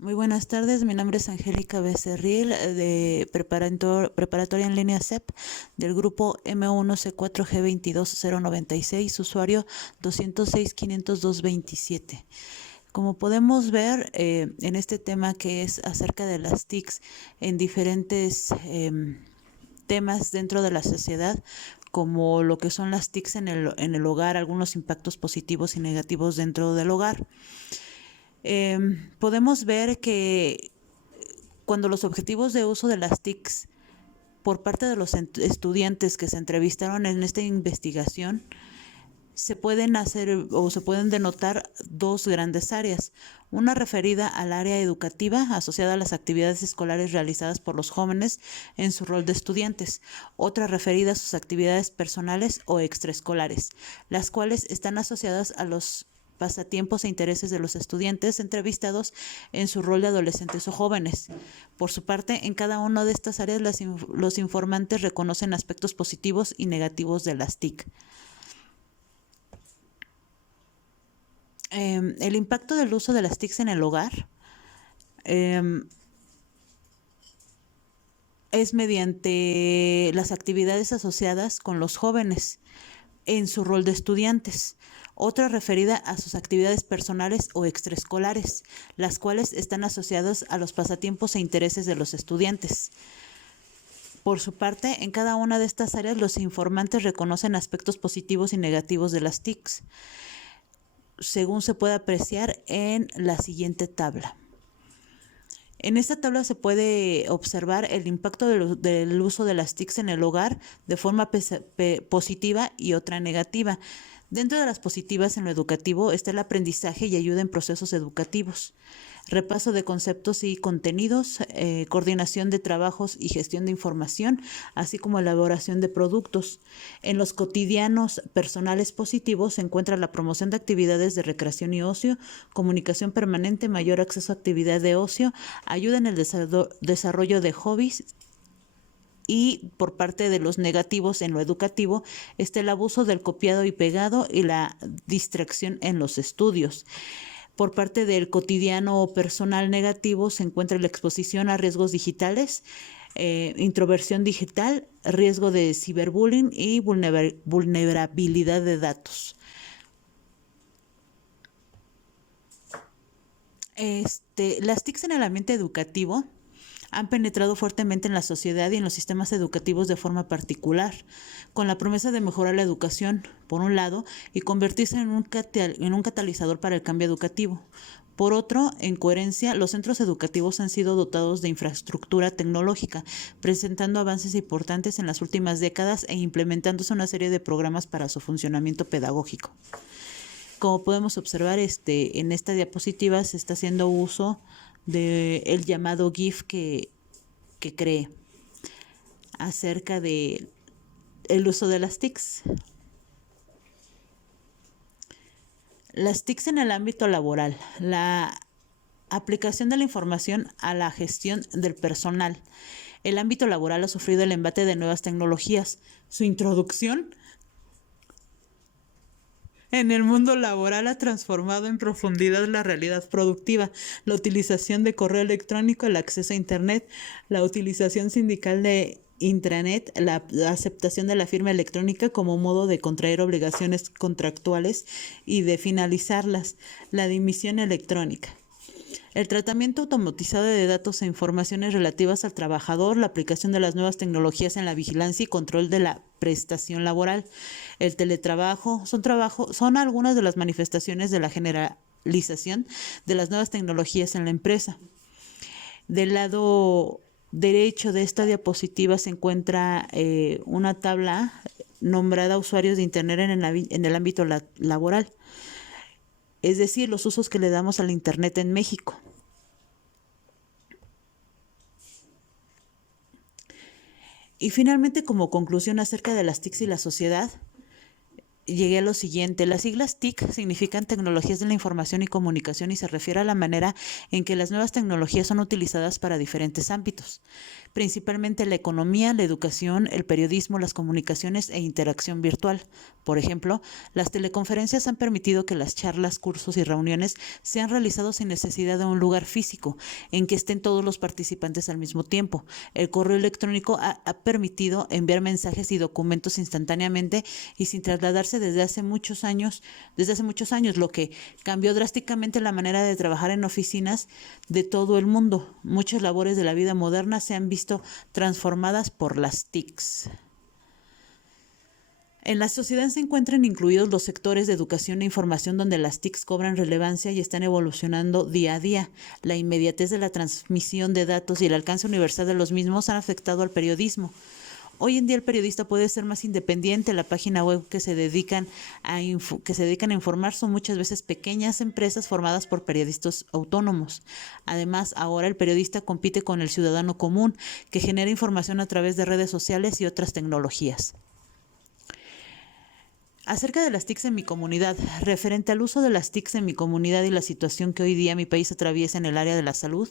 Muy buenas tardes, mi nombre es Angélica Becerril de Preparatoria en línea CEP del grupo M1C4G22096, usuario 206-502-27. Como podemos ver en este tema que es acerca de las TICs en diferentes temas dentro de la sociedad, como lo que son las TICs en el hogar, algunos impactos positivos y negativos dentro del hogar. Podemos ver que cuando los objetivos de uso de las TICs por parte de los estudiantes que se entrevistaron en esta investigación se pueden hacer o se pueden denotar dos grandes áreas. Una referida al área educativa asociada a las actividades escolares realizadas por los jóvenes en su rol de estudiantes. Otra referida a sus actividades personales o extraescolares, las cuales están asociadas a los pasatiempos e intereses de los estudiantes entrevistados en su rol de adolescentes o jóvenes. Por su parte, en cada una de estas áreas los informantes reconocen aspectos positivos y negativos de las TIC. El impacto del uso de las TICs en el hogar es mediante las actividades asociadas con los jóvenes en su rol de estudiantes. Otra referida a sus actividades personales o extraescolares, las cuales están asociadas a los pasatiempos e intereses de los estudiantes. Por su parte, en cada una de estas áreas los informantes reconocen aspectos positivos y negativos de las TICs, según se puede apreciar en la siguiente tabla. En esta tabla se puede observar el impacto del uso de las TICs en el hogar de forma positiva y otra negativa. Dentro de las positivas en lo educativo está el aprendizaje y ayuda en procesos educativos, repaso de conceptos y contenidos, coordinación de trabajos y gestión de información, así como elaboración de productos. En los cotidianos personales positivos se encuentra la promoción de actividades de recreación y ocio, comunicación permanente, mayor acceso a actividad de ocio, ayuda en el desarrollo de hobbies. Y por parte de los negativos en lo educativo está el abuso del copiado y pegado y la distracción en los estudios. Por parte del cotidiano o personal negativo se encuentra la exposición a riesgos digitales, introversión digital, riesgo de ciberbullying y vulnerabilidad de datos. Las TICs en el ambiente educativo han penetrado fuertemente en la sociedad y en los sistemas educativos de forma particular, con la promesa de mejorar la educación, por un lado, y convertirse en un catalizador para el cambio educativo. Por otro, en coherencia, los centros educativos han sido dotados de infraestructura tecnológica, presentando avances importantes en las últimas décadas e implementándose una serie de programas para su funcionamiento pedagógico. Como podemos observar, en esta diapositiva se está haciendo uso del llamado GIF que creé acerca de el uso de las TICs. Las TICs en el ámbito laboral, la aplicación de la información a la gestión del personal. El ámbito laboral ha sufrido el embate de nuevas tecnologías. Su introducción en el mundo laboral ha transformado en profundidad la realidad productiva, la utilización de correo electrónico, el acceso a Internet, la utilización sindical de intranet, la aceptación de la firma electrónica como modo de contraer obligaciones contractuales y de finalizarlas, la dimisión electrónica. El tratamiento automatizado de datos e informaciones relativas al trabajador, la aplicación de las nuevas tecnologías en la vigilancia y control de la prestación laboral, el teletrabajo, son algunas de las manifestaciones de la generalización de las nuevas tecnologías en la empresa. Del lado derecho de esta diapositiva se encuentra una tabla nombrada usuarios de Internet en el ámbito laboral, es decir, los usos que le damos al Internet en México. Y finalmente, como conclusión acerca de las TICs y la sociedad, llegué a lo siguiente. Las siglas TIC significan Tecnologías de la Información y Comunicación y se refiere a la manera en que las nuevas tecnologías son utilizadas para diferentes ámbitos, principalmente la economía, la educación, el periodismo, las comunicaciones e interacción virtual. Por ejemplo, las teleconferencias han permitido que las charlas, cursos y reuniones sean realizados sin necesidad de un lugar físico en que estén todos los participantes al mismo tiempo. El correo electrónico ha permitido enviar mensajes y documentos instantáneamente y sin trasladarse desde hace muchos años, lo que cambió drásticamente la manera de trabajar en oficinas de todo el mundo. Muchas labores de la vida moderna se han visto transformadas por las TICs. En la sociedad se encuentran incluidos los sectores de educación e información donde las TICs cobran relevancia y están evolucionando día a día. La inmediatez de la transmisión de datos y el alcance universal de los mismos han afectado al periodismo. Hoy en día el periodista puede ser más independiente. La página web que se dedican a informar son muchas veces pequeñas empresas formadas por periodistas autónomos. Además, ahora el periodista compite con el ciudadano común, que genera información a través de redes sociales y otras tecnologías. Acerca de las TICs en mi comunidad, referente al uso de las TICs en mi comunidad y la situación que hoy día mi país atraviesa en el área de la salud,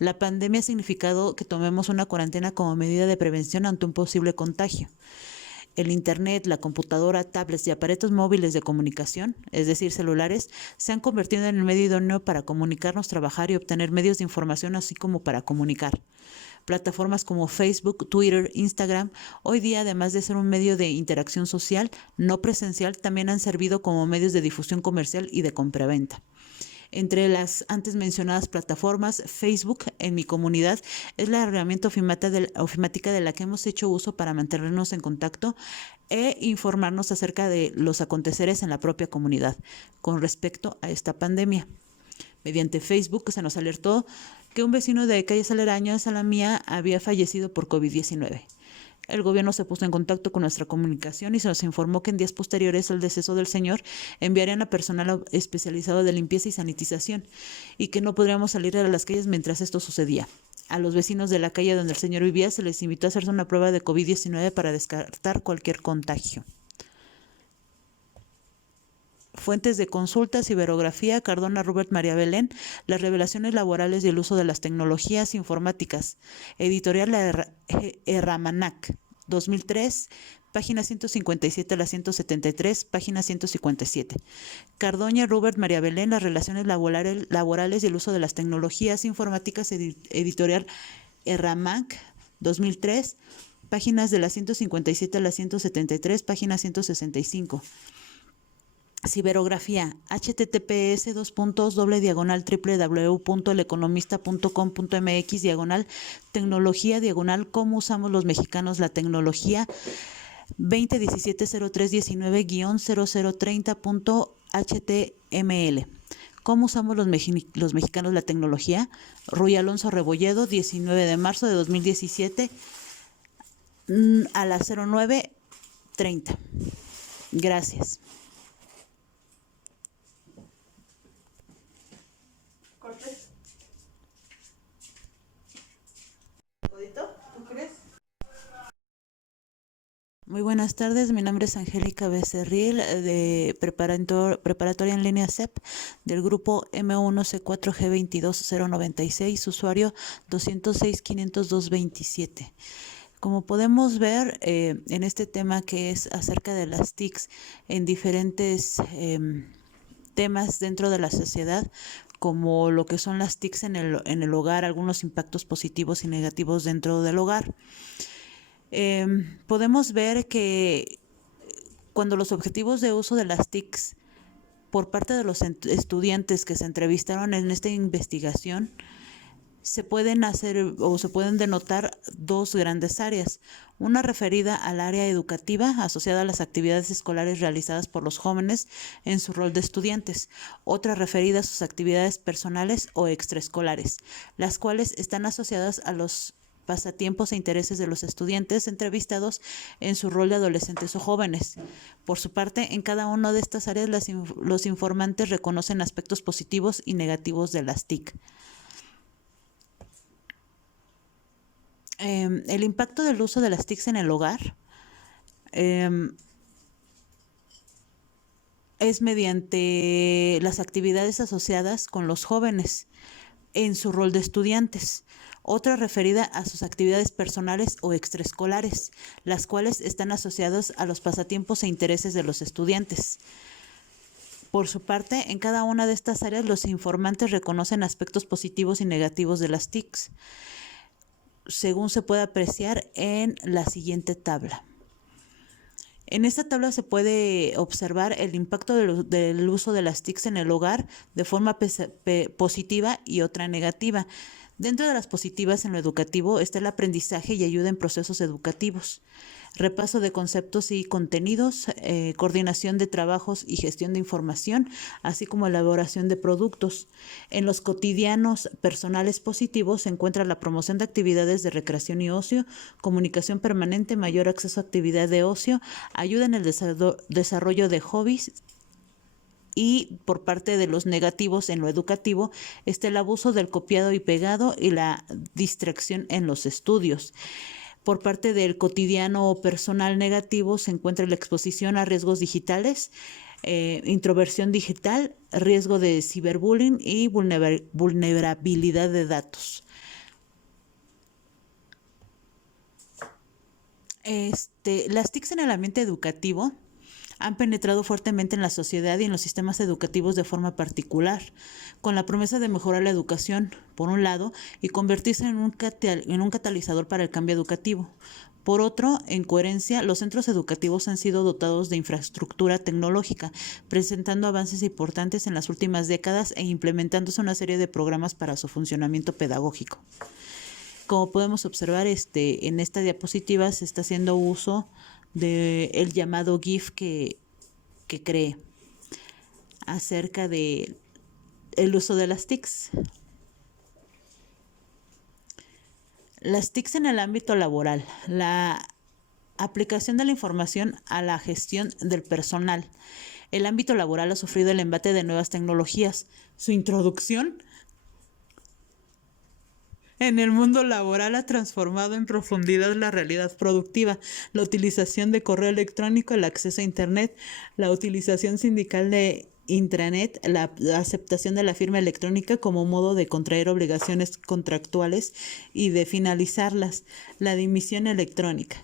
la pandemia ha significado que tomemos una cuarentena como medida de prevención ante un posible contagio. El Internet, la computadora, tablets y aparatos móviles de comunicación, es decir, celulares, se han convertido en el medio idóneo para comunicarnos, trabajar y obtener medios de información, así como para comunicar. Plataformas como Facebook, Twitter, Instagram, hoy día, además de ser un medio de interacción social no presencial, también han servido como medios de difusión comercial y de compraventa. Entre las antes mencionadas plataformas, Facebook en mi comunidad es la herramienta ofimática de la que hemos hecho uso para mantenernos en contacto e informarnos acerca de los aconteceres en la propia comunidad con respecto a esta pandemia. Mediante Facebook se nos alertó que un vecino de calles aledañas a la mía había fallecido por COVID-19. El gobierno se puso en contacto con nuestra comunicación y se nos informó que en días posteriores al deceso del señor enviarían a personal especializado de limpieza y sanitización y que no podríamos salir a las calles mientras esto sucedía. A los vecinos de la calle donde el señor vivía se les invitó a hacerse una prueba de COVID-19 para descartar cualquier contagio. Fuentes de consulta, ciberografía, Cardona Rubert María Belén, las revelaciones laborales y el uso de las tecnologías informáticas. Editorial Erramanac, 2003, página 157 a la 173, página 157. Cardoña Rubert María Belén, las relaciones laborales y el uso de las tecnologías informáticas. Editorial Erramac, 2003, páginas de la 157 a la 173, página 165. Ciberografía, https://www.eleconomista.com.mx/tecnología/ cómo usamos los mexicanos la tecnología 2017-0319-0030.html. ¿Cómo usamos los mexicanos la tecnología? Ruy Alonso Rebolledo, 19 de marzo de 2017 a las 09:30. Gracias. ¿Tú crees? Muy buenas tardes, mi nombre es Angélica Becerril, de preparatoria en línea CEP, del grupo M1C4G22096, usuario 206-502-27. Como podemos ver en este tema que es acerca de las TICs en diferentes temas dentro de la sociedad, como lo que son las TICs en el hogar, algunos impactos positivos y negativos dentro del hogar. Podemos ver que cuando los objetivos de uso de las TICs por parte de los estudiantes que se entrevistaron en esta investigación, se pueden denotar dos grandes áreas. Una referida al área educativa asociada a las actividades escolares realizadas por los jóvenes en su rol de estudiantes. Otra referida a sus actividades personales o extraescolares, las cuales están asociadas a los pasatiempos e intereses de los estudiantes entrevistados en su rol de adolescentes o jóvenes. Por su parte, en cada una de estas áreas los informantes reconocen aspectos positivos y negativos de las TIC. El impacto del uso de las TICs en el hogar. es mediante las actividades asociadas con los jóvenes en su rol de estudiantes. Otra referida a sus actividades personales o extraescolares, las cuales están asociadas a los pasatiempos e intereses de los estudiantes. Por su parte, en cada una de estas áreas los informantes reconocen aspectos positivos y negativos de las TICs, según se puede apreciar en la siguiente tabla. En esta tabla se puede observar el impacto del uso de las TICs en el hogar de forma positiva y otra negativa. Dentro de las positivas en lo educativo está el aprendizaje y ayuda en procesos educativos, repaso de conceptos y contenidos, coordinación de trabajos y gestión de información, así como elaboración de productos. En los cotidianos personales positivos se encuentra la promoción de actividades de recreación y ocio, comunicación permanente, mayor acceso a actividad de ocio, ayuda en el desarrollo de hobbies. Y por parte de los negativos en lo educativo está el abuso del copiado y pegado y la distracción en los estudios. Por parte del cotidiano o personal negativo se encuentra la exposición a riesgos digitales, introversión digital, riesgo de ciberbullying y vulnerabilidad de datos. Las TICs en el ambiente educativo han penetrado fuertemente en la sociedad y en los sistemas educativos de forma particular, con la promesa de mejorar la educación, por un lado, y convertirse en un catalizador para el cambio educativo. Por otro, en coherencia, los centros educativos han sido dotados de infraestructura tecnológica, presentando avances importantes en las últimas décadas e implementándose una serie de programas para su funcionamiento pedagógico. Como podemos observar, en esta diapositiva se está haciendo uso del llamado GIF que creé acerca del uso de las TICs. Las TICs en el ámbito laboral, la aplicación de la información a la gestión del personal. El ámbito laboral ha sufrido el embate de nuevas tecnologías. Su introducción en el mundo laboral ha transformado en profundidad la realidad productiva, la utilización de correo electrónico, el acceso a Internet, la utilización sindical de intranet, la aceptación de la firma electrónica como modo de contraer obligaciones contractuales y de finalizarlas, la dimisión electrónica.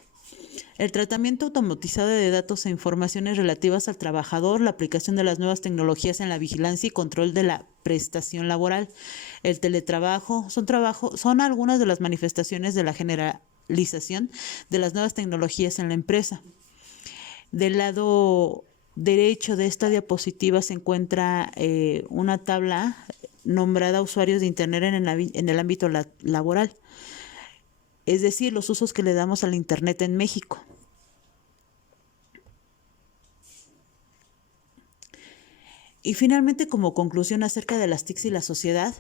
El tratamiento automatizado de datos e informaciones relativas al trabajador, la aplicación de las nuevas tecnologías en la vigilancia y control de la prestación laboral, el teletrabajo, son algunas de las manifestaciones de la generalización de las nuevas tecnologías en la empresa. Del lado derecho de esta diapositiva se encuentra una tabla nombrada usuarios de Internet en el ámbito laboral. Es decir, los usos que le damos al Internet en México. Y finalmente, como conclusión acerca de las TICs y la sociedad,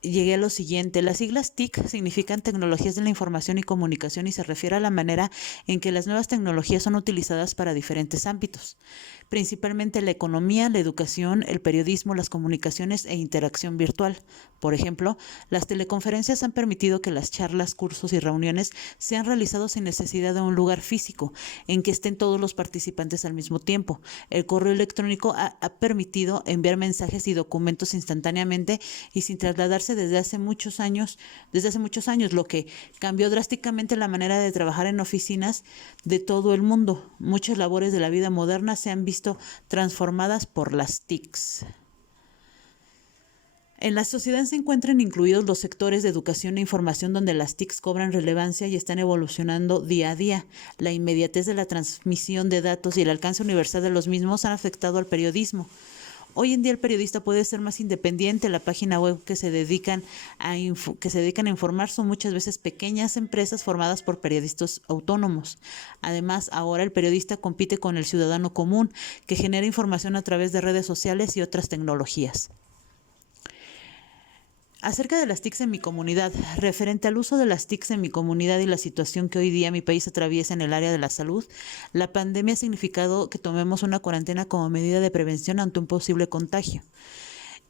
llegué a lo siguiente. Las siglas TIC significan Tecnologías de la Información y Comunicación y se refiere a la manera en que las nuevas tecnologías son utilizadas para diferentes ámbitos, principalmente la economía, la educación, el periodismo, las comunicaciones e interacción virtual. Por ejemplo, las teleconferencias han permitido que las charlas, cursos y reuniones sean realizados sin necesidad de un lugar físico en que estén todos los participantes al mismo tiempo. El correo electrónico ha permitido enviar mensajes y documentos instantáneamente y sin trasladarse desde hace muchos años, lo que cambió drásticamente la manera de trabajar en oficinas de todo el mundo. Muchas labores de la vida moderna se han visto transformadas por las TICs. En la sociedad se encuentran incluidos los sectores de educación e información donde las TICs cobran relevancia y están evolucionando día a día. La inmediatez de la transmisión de datos y el alcance universal de los mismos han afectado al periodismo. Hoy en día el periodista puede ser más independiente. La página web que se dedican a informar son muchas veces pequeñas empresas formadas por periodistas autónomos. Además, ahora el periodista compite con el ciudadano común, que genera información a través de redes sociales y otras tecnologías. Acerca de las TICs en mi comunidad, referente al uso de las TICs en mi comunidad y la situación que hoy día mi país atraviesa en el área de la salud, la pandemia ha significado que tomemos una cuarentena como medida de prevención ante un posible contagio.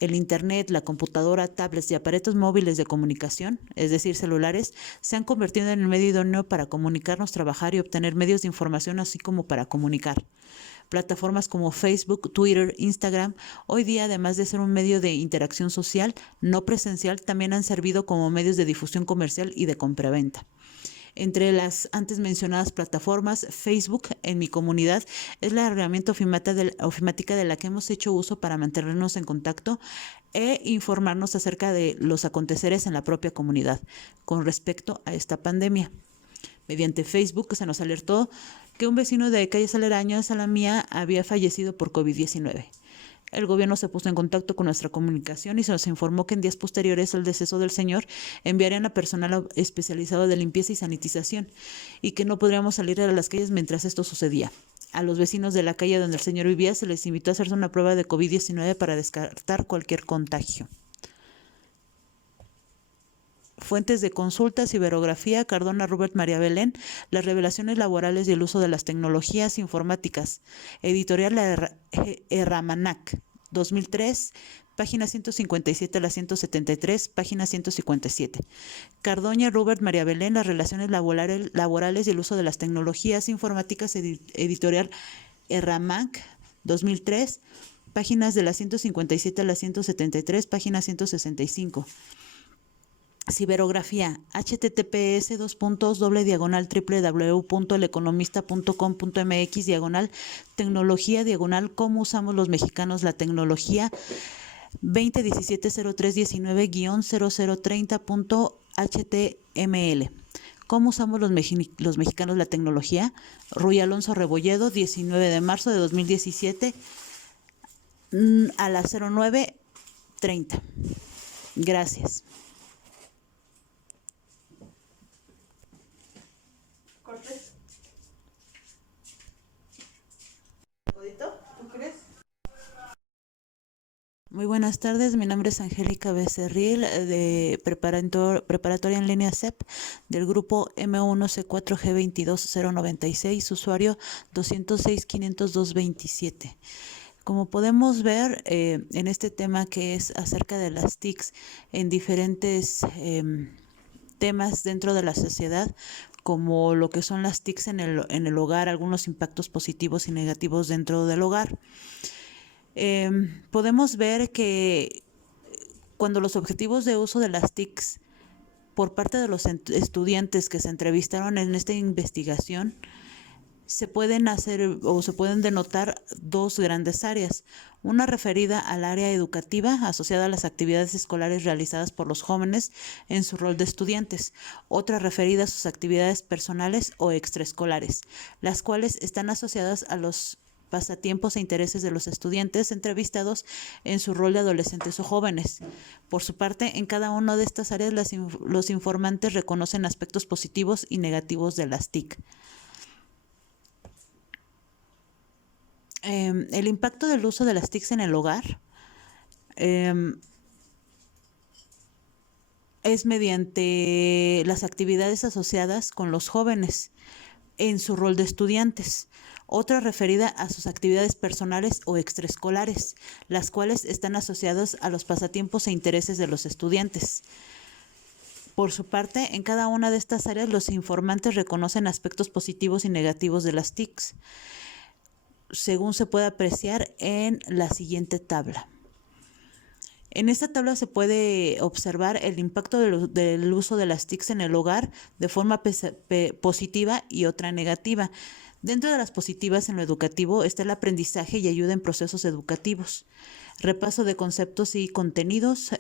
El Internet, la computadora, tablets y aparatos móviles de comunicación, es decir, celulares, se han convertido en el medio idóneo para comunicarnos, trabajar y obtener medios de información, así como para comunicar. Plataformas como Facebook, Twitter, Instagram, hoy día, además de ser un medio de interacción social no presencial, también han servido como medios de difusión comercial y de compraventa. Entre las antes mencionadas plataformas, Facebook en mi comunidad es la herramienta ofimática de la que hemos hecho uso para mantenernos en contacto e informarnos acerca de los aconteceres en la propia comunidad con respecto a esta pandemia. Mediante Facebook se nos alertó que un vecino de calles aledañas a la mía había fallecido por COVID-19. El gobierno se puso en contacto con nuestra comunicación y se nos informó que en días posteriores al deceso del señor enviarían a personal especializado de limpieza y sanitización y que no podríamos salir a las calles mientras esto sucedía. A los vecinos de la calle donde el señor vivía se les invitó a hacerse una prueba de COVID-19 para descartar cualquier contagio. Fuentes de consulta, ciberografía, Cardona Rubert María Belén, las revelaciones laborales y el uso de las tecnologías informáticas. Editorial Erramanac, 2003, página 157 a la 173, página 157. Cardoña Rubert María Belén, las relaciones laborales y el uso de las tecnologías informáticas. Editorial Erramac, 2003, páginas de la 157 a la 173, página 165. Ciberografía, https://www.eleconomista.com.mx /tecnología cómo usamos los mexicanos la tecnología 2017-0319-0030.html. ¿Cómo usamos los mexicanos la tecnología? Ruy Alonso Rebolledo, 19 de marzo de 2017 a las 09:30. Gracias. ¿Tú crees? Muy buenas tardes, mi nombre es Angélica Becerril, de preparatoria en línea CEP, del grupo M1C4G22096, usuario 206-502-27. Como podemos ver en este tema que es acerca de las TICs en diferentes temas dentro de la sociedad, como lo que son las TICs en el hogar, algunos impactos positivos y negativos dentro del hogar. Podemos ver que cuando los objetivos de uso de las TICs por parte de los estudiantes que se entrevistaron en esta investigación, se pueden denotar dos grandes áreas. Una referida al área educativa asociada a las actividades escolares realizadas por los jóvenes en su rol de estudiantes. Otra referida a sus actividades personales o extraescolares, las cuales están asociadas a los pasatiempos e intereses de los estudiantes entrevistados en su rol de adolescentes o jóvenes. Por su parte, en cada una de estas áreas los informantes reconocen aspectos positivos y negativos de las TIC. El impacto del uso de las TICs en el hogar es mediante las actividades asociadas con los jóvenes en su rol de estudiantes. Otra referida a sus actividades personales o extraescolares, las cuales están asociadas a los pasatiempos e intereses de los estudiantes. Por su parte, en cada una de estas áreas los informantes reconocen aspectos positivos y negativos de las TICs, según se puede apreciar en la siguiente tabla. En esta tabla se puede observar el impacto del uso de las TICs en el hogar de forma positiva y otra negativa. Dentro de las positivas en lo educativo está el aprendizaje y ayuda en procesos educativos, repaso de conceptos y contenidos,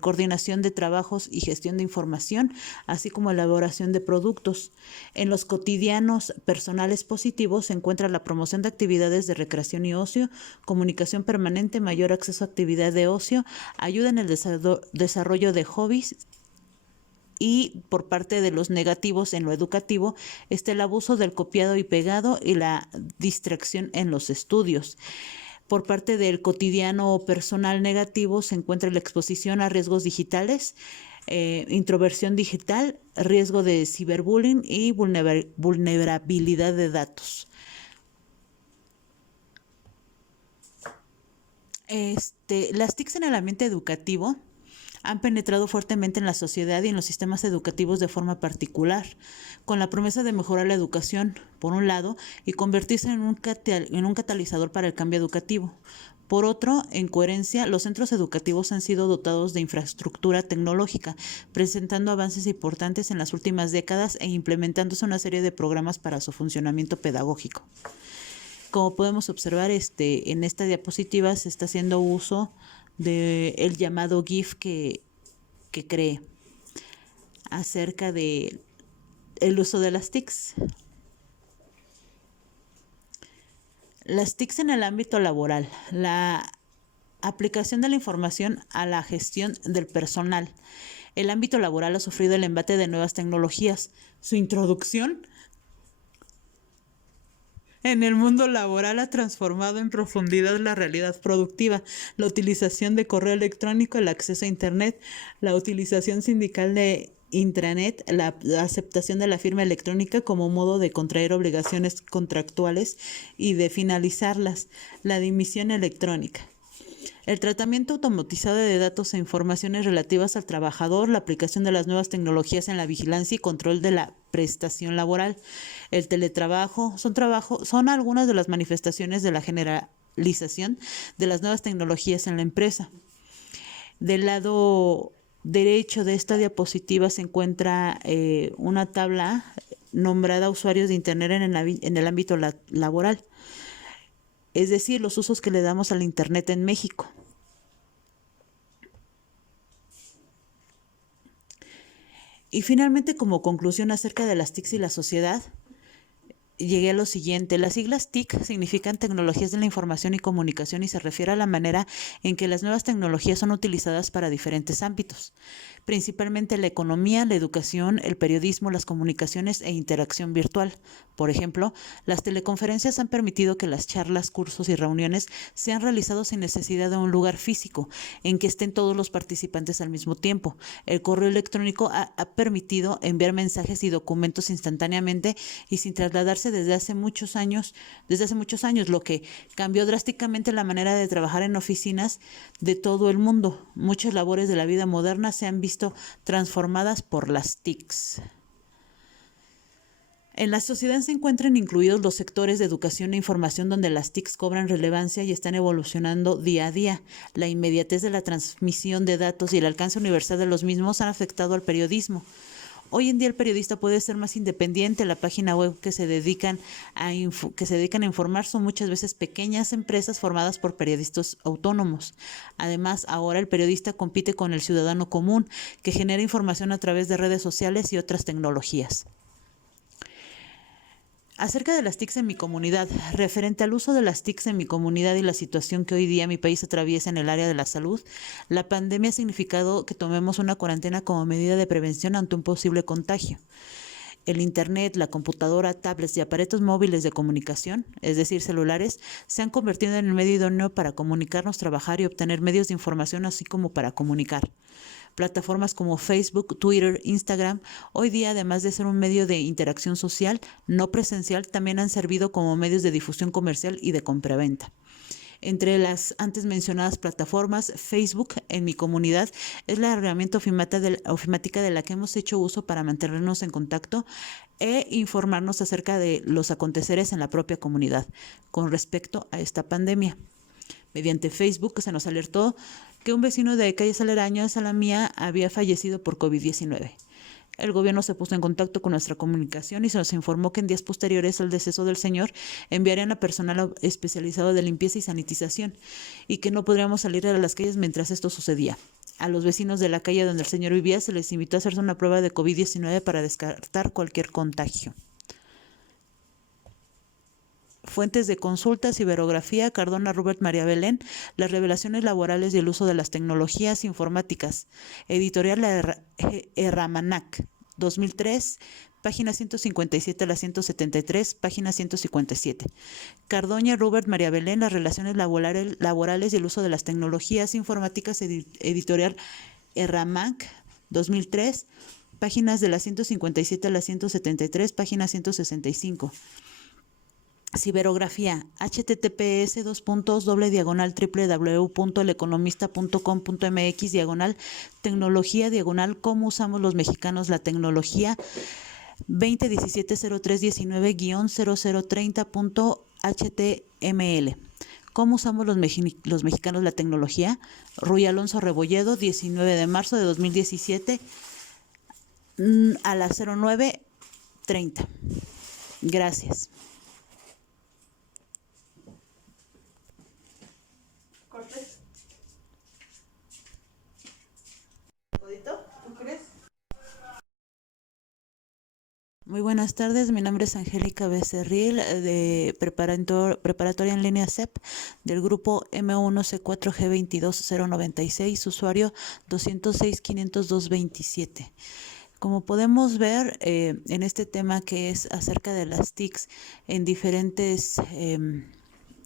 coordinación de trabajos y gestión de información, así como elaboración de productos. En los cotidianos personales positivos se encuentra la promoción de actividades de recreación y ocio, comunicación permanente, mayor acceso a actividad de ocio, ayuda en el desarrollo de hobbies. Y por parte de los negativos en lo educativo está el abuso del copiado y pegado y la distracción en los estudios. Por parte del cotidiano o personal negativo se encuentra la exposición a riesgos digitales, introversión digital, riesgo de ciberbullying y vulnerabilidad de datos. Las TICs en el ambiente educativo han penetrado fuertemente en la sociedad y en los sistemas educativos de forma particular, con la promesa de mejorar la educación, por un lado, y convertirse en un catalizador para el cambio educativo. Por otro, en coherencia, los centros educativos han sido dotados de infraestructura tecnológica, presentando avances importantes en las últimas décadas e implementándose una serie de programas para su funcionamiento pedagógico. Como podemos observar, en esta diapositiva se está haciendo uso del llamado GIF que creé acerca del uso de las TICs. Las TICs en el ámbito laboral, la aplicación de la información a la gestión del personal. El ámbito laboral ha sufrido el embate de nuevas tecnologías. Su introducción en el mundo laboral ha transformado en profundidad la realidad productiva, la utilización de correo electrónico, el acceso a Internet, la utilización sindical de intranet, la aceptación de la firma electrónica como modo de contraer obligaciones contractuales y de finalizarlas, la dimisión electrónica. El tratamiento automatizado de datos e informaciones relativas al trabajador, la aplicación de las nuevas tecnologías en la vigilancia y control de la prestación laboral, el teletrabajo, son algunas de las manifestaciones de la generalización de las nuevas tecnologías en la empresa. Del lado derecho de esta diapositiva se encuentra una tabla nombrada usuarios de Internet en el ámbito laboral, es decir, los usos que le damos al Internet en México. Y finalmente, como conclusión acerca de las TICs y la sociedad, llegué a lo siguiente. Las siglas TIC significan Tecnologías de la Información y Comunicación y se refiere a la manera en que las nuevas tecnologías son utilizadas para diferentes ámbitos, principalmente la economía, la educación, el periodismo, las comunicaciones e interacción virtual. Por ejemplo, las teleconferencias han permitido que las charlas, cursos y reuniones sean realizados sin necesidad de un lugar físico, en que estén todos los participantes al mismo tiempo. El correo electrónico ha permitido enviar mensajes y documentos instantáneamente y sin trasladarse desde hace muchos años, lo que cambió drásticamente la manera de trabajar en oficinas de todo el mundo. Muchas labores de la vida moderna se han visto transformadas por las TICs. En la sociedad se encuentran incluidos los sectores de educación e información donde las TICs cobran relevancia y están evolucionando día a día. La inmediatez de la transmisión de datos y el alcance universal de los mismos han afectado al periodismo. Hoy en día el periodista puede ser más independiente. La página web que se dedican a informar son muchas veces pequeñas empresas formadas por periodistas autónomos. Además, ahora el periodista compite con el ciudadano común, que genera información a través de redes sociales y otras tecnologías. Acerca de las TICs en mi comunidad, referente al uso de las TICs en mi comunidad y la situación que hoy día mi país atraviesa en el área de la salud, la pandemia ha significado que tomemos una cuarentena como medida de prevención ante un posible contagio. El Internet, la computadora, tablets y aparatos móviles de comunicación, es decir, celulares, se han convertido en el medio idóneo para comunicarnos, trabajar y obtener medios de información, así como para comunicar. Plataformas como Facebook, Twitter, Instagram, hoy día, además de ser un medio de interacción social no presencial, también han servido como medios de difusión comercial y de compraventa. Entre las antes mencionadas plataformas, Facebook en mi comunidad es la herramienta ofimática de la que hemos hecho uso para mantenernos en contacto e informarnos acerca de los aconteceres en la propia comunidad con respecto a esta pandemia. Mediante Facebook se nos alertó que un vecino de calles aledañas a la mía había fallecido por COVID-19. El gobierno se puso en contacto con nuestra comunicación y se nos informó que en días posteriores al deceso del señor enviarían a personal especializado de limpieza y sanitización y que no podríamos salir a las calles mientras esto sucedía. A los vecinos de la calle donde el señor vivía se les invitó a hacerse una prueba de COVID-19 para descartar cualquier contagio. Fuentes de consulta, ciberografía, Cardona Rubert María Belén, las revelaciones laborales y el uso de las tecnologías informáticas. Editorial Erramanac, 2003, página 157 a la 173, página 157. Cardoña Rubert María Belén, las relaciones laborales y el uso de las tecnologías informáticas. Editorial Erramac, 2003, páginas de la 157 a la 173, página 165. Ciberografía, https://www.eleconomista.com.mx/tecnología/ cómo usamos los mexicanos la tecnología 2017-0319-0030.html. ¿Cómo usamos los mexicanos la tecnología? Ruy Alonso Rebolledo, 19 de marzo de 2017 a las 09:30. Gracias. ¿Cortes? ¿Tú crees? Muy buenas tardes, mi nombre es Angélica Becerril, de preparatoria en línea CEP, del grupo M1C4G22096, usuario 206-502-27. Como podemos ver en este tema que es acerca de las TICs en diferentes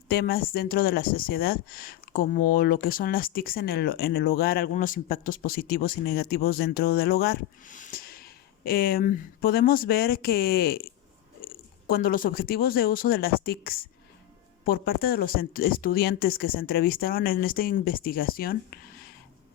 temas dentro de la sociedad, como lo que son las TICs en el hogar, algunos impactos positivos y negativos dentro del hogar. Podemos ver que cuando los objetivos de uso de las TICs por parte de los estudiantes que se entrevistaron en esta investigación,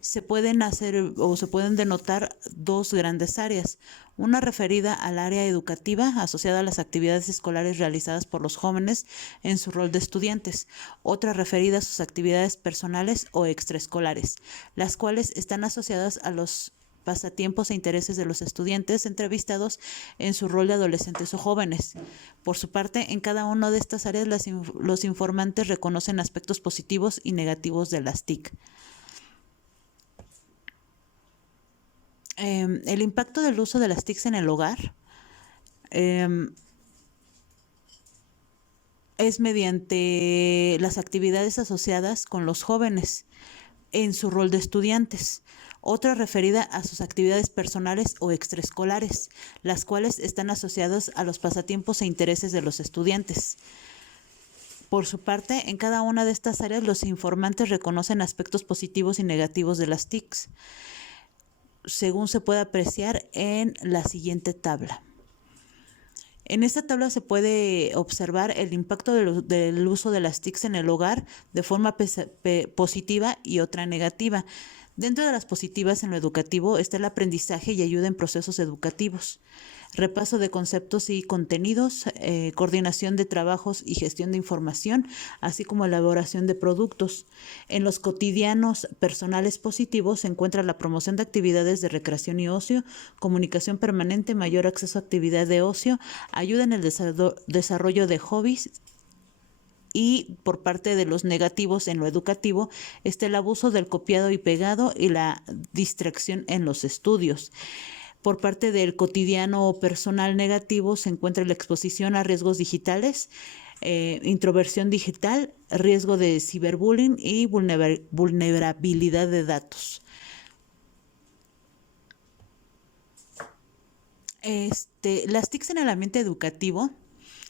se pueden hacer o se pueden denotar dos grandes áreas. Una referida al área educativa asociada a las actividades escolares realizadas por los jóvenes en su rol de estudiantes. Otra referida a sus actividades personales o extraescolares, las cuales están asociadas a los pasatiempos e intereses de los estudiantes entrevistados en su rol de adolescentes o jóvenes. Por su parte, en cada una de estas áreas los informantes reconocen aspectos positivos y negativos de las TIC. El impacto del uso de las TICs en el hogar es mediante las actividades asociadas con los jóvenes en su rol de estudiantes. Otra referida a sus actividades personales o extraescolares, las cuales están asociadas a los pasatiempos e intereses de los estudiantes. Por su parte, en cada una de estas áreas los informantes reconocen aspectos positivos y negativos de las TICs, según se puede apreciar en la siguiente tabla. En esta tabla se puede observar el impacto del uso de las TICs en el hogar de forma positiva y otra negativa. Dentro de las positivas en lo educativo está el aprendizaje y ayuda en procesos educativos, repaso de conceptos y contenidos, coordinación de trabajos y gestión de información, así como elaboración de productos. En los cotidianos personales positivos se encuentra la promoción de actividades de recreación y ocio, comunicación permanente, mayor acceso a actividad de ocio, ayuda en el desarrollo de hobbies. Y por parte de los negativos en lo educativo está el abuso del copiado y pegado y la distracción en los estudios. Por parte del cotidiano o personal negativo se encuentra la exposición a riesgos digitales, introversión digital, riesgo de ciberbullying y vulnerabilidad de datos. Las TICs en el ambiente educativo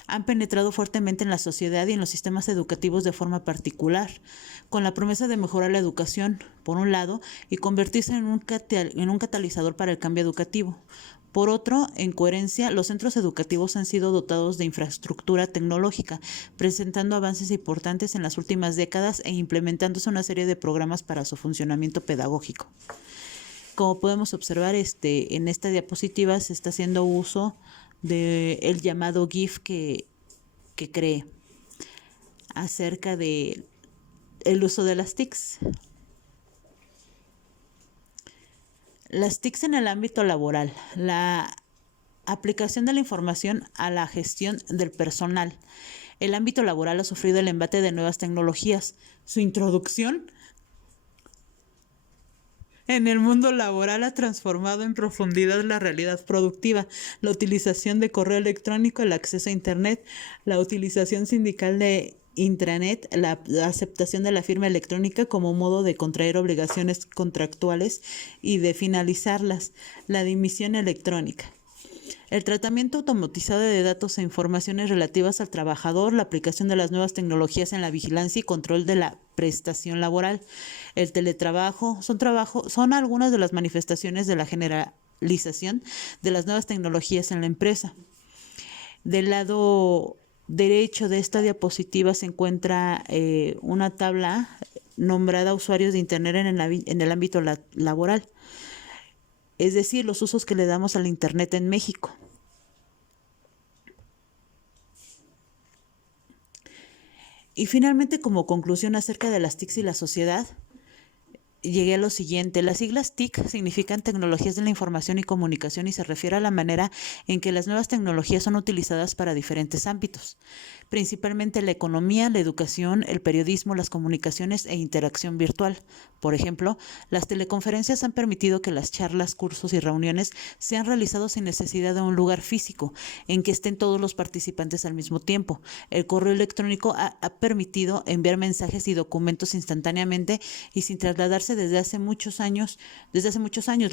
han penetrado fuertemente en la sociedad y en los sistemas educativos de forma particular, con la promesa de mejorar la educación, por un lado, y convertirse en un catalizador para el cambio educativo. Por otro, en coherencia, los centros educativos han sido dotados de infraestructura tecnológica, presentando avances importantes en las últimas décadas e implementándose una serie de programas para su funcionamiento pedagógico. Como podemos observar, en esta diapositiva se está haciendo uso del llamado GIF que creé acerca del uso de las TICs. Las TICs en el ámbito laboral, la aplicación de la información a la gestión del personal. El ámbito laboral ha sufrido el embate de nuevas tecnologías. Su introducción en el mundo laboral ha transformado en profundidad la realidad productiva, la utilización de correo electrónico, el acceso a Internet, la utilización sindical de intranet, la aceptación de la firma electrónica como modo de contraer obligaciones contractuales y de finalizarlas, la dimisión electrónica. El tratamiento automatizado de datos e informaciones relativas al trabajador, la aplicación de las nuevas tecnologías en la vigilancia y control de la prestación laboral, el teletrabajo, son algunas de las manifestaciones de la generalización de las nuevas tecnologías en la empresa. Del lado derecho de esta diapositiva se encuentra una tabla nombrada usuarios de Internet en el ámbito laboral, es decir, los usos que le damos al Internet en México. Y finalmente, como conclusión acerca de las TICs y la sociedad, llegué a lo siguiente. Las siglas TIC significan Tecnologías de la Información y Comunicación y se refiere a la manera en que las nuevas tecnologías son utilizadas para diferentes ámbitos, principalmente la economía, la educación, el periodismo, las comunicaciones e interacción virtual. Por ejemplo, las teleconferencias han permitido que las charlas, cursos y reuniones sean realizados sin necesidad de un lugar físico en que estén todos los participantes al mismo tiempo. El correo electrónico ha permitido enviar mensajes y documentos instantáneamente y sin trasladarse desde hace muchos años,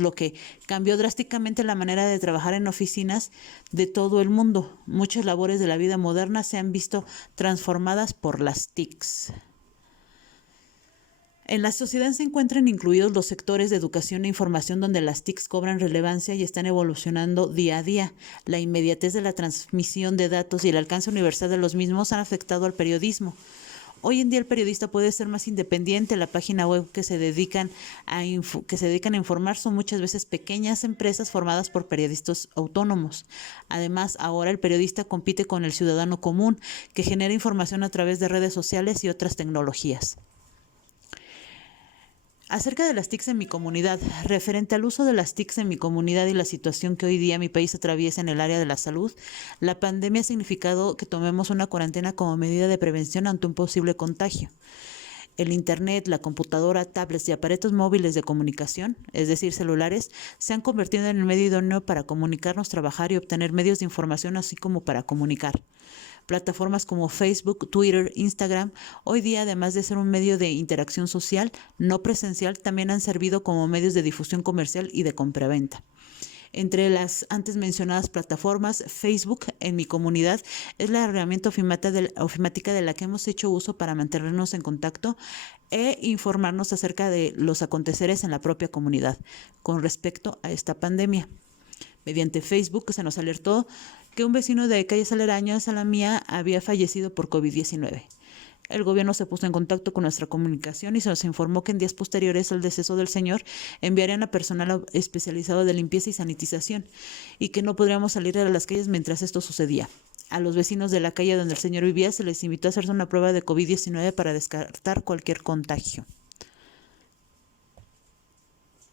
lo que cambió drásticamente la manera de trabajar en oficinas de todo el mundo. Muchas labores de la vida moderna se han visto transformadas por las TICs. En la sociedad se encuentran incluidos los sectores de educación e información donde las TICs cobran relevancia y están evolucionando día a día. La inmediatez de la transmisión de datos y el alcance universal de los mismos han afectado al periodismo. Hoy en día el periodista puede ser más independiente. La página web que se dedican a informar son muchas veces pequeñas empresas formadas por periodistas autónomos. Además, ahora el periodista compite con el ciudadano común, que genera información a través de redes sociales y otras tecnologías. Acerca de las TICs en mi comunidad, referente al uso de las TICs en mi comunidad y la situación que hoy día mi país atraviesa en el área de la salud, la pandemia ha significado que tomemos una cuarentena como medida de prevención ante un posible contagio. El Internet, la computadora, tablets y aparatos móviles de comunicación, es decir, celulares, se han convertido en el medio idóneo para comunicarnos, trabajar y obtener medios de información, así como para comunicar. Plataformas como Facebook, Twitter, Instagram, hoy día, además de ser un medio de interacción social no presencial, también han servido como medios de difusión comercial y de compraventa. Entre las antes mencionadas plataformas, Facebook en mi comunidad es la herramienta ofimática de la que hemos hecho uso para mantenernos en contacto e informarnos acerca de los aconteceres en la propia comunidad con respecto a esta pandemia. Mediante Facebook se nos alertó que un vecino de calles aledañas a la mía había fallecido por COVID-19. El gobierno se puso en contacto con nuestra comunicación y se nos informó que en días posteriores al deceso del señor enviarían a personal especializado de limpieza y sanitización y que no podríamos salir a las calles mientras esto sucedía. A los vecinos de la calle donde el señor vivía se les invitó a hacerse una prueba de COVID-19 para descartar cualquier contagio.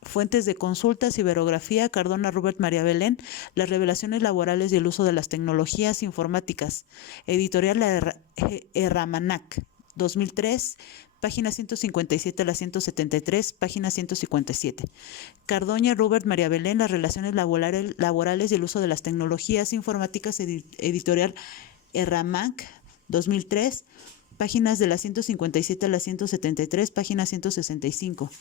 Fuentes de consulta, ciberografía, Cardona Rubert María Belén, las revelaciones laborales y el uso de las tecnologías informáticas. Editorial Erramanac, 2003, página 157 a la 173, página 157. Cardoña Rubert María Belén, las relaciones laborales y el uso de las tecnologías informáticas. Editorial Erramac, 2003, páginas de la 157 a la 173, página 165.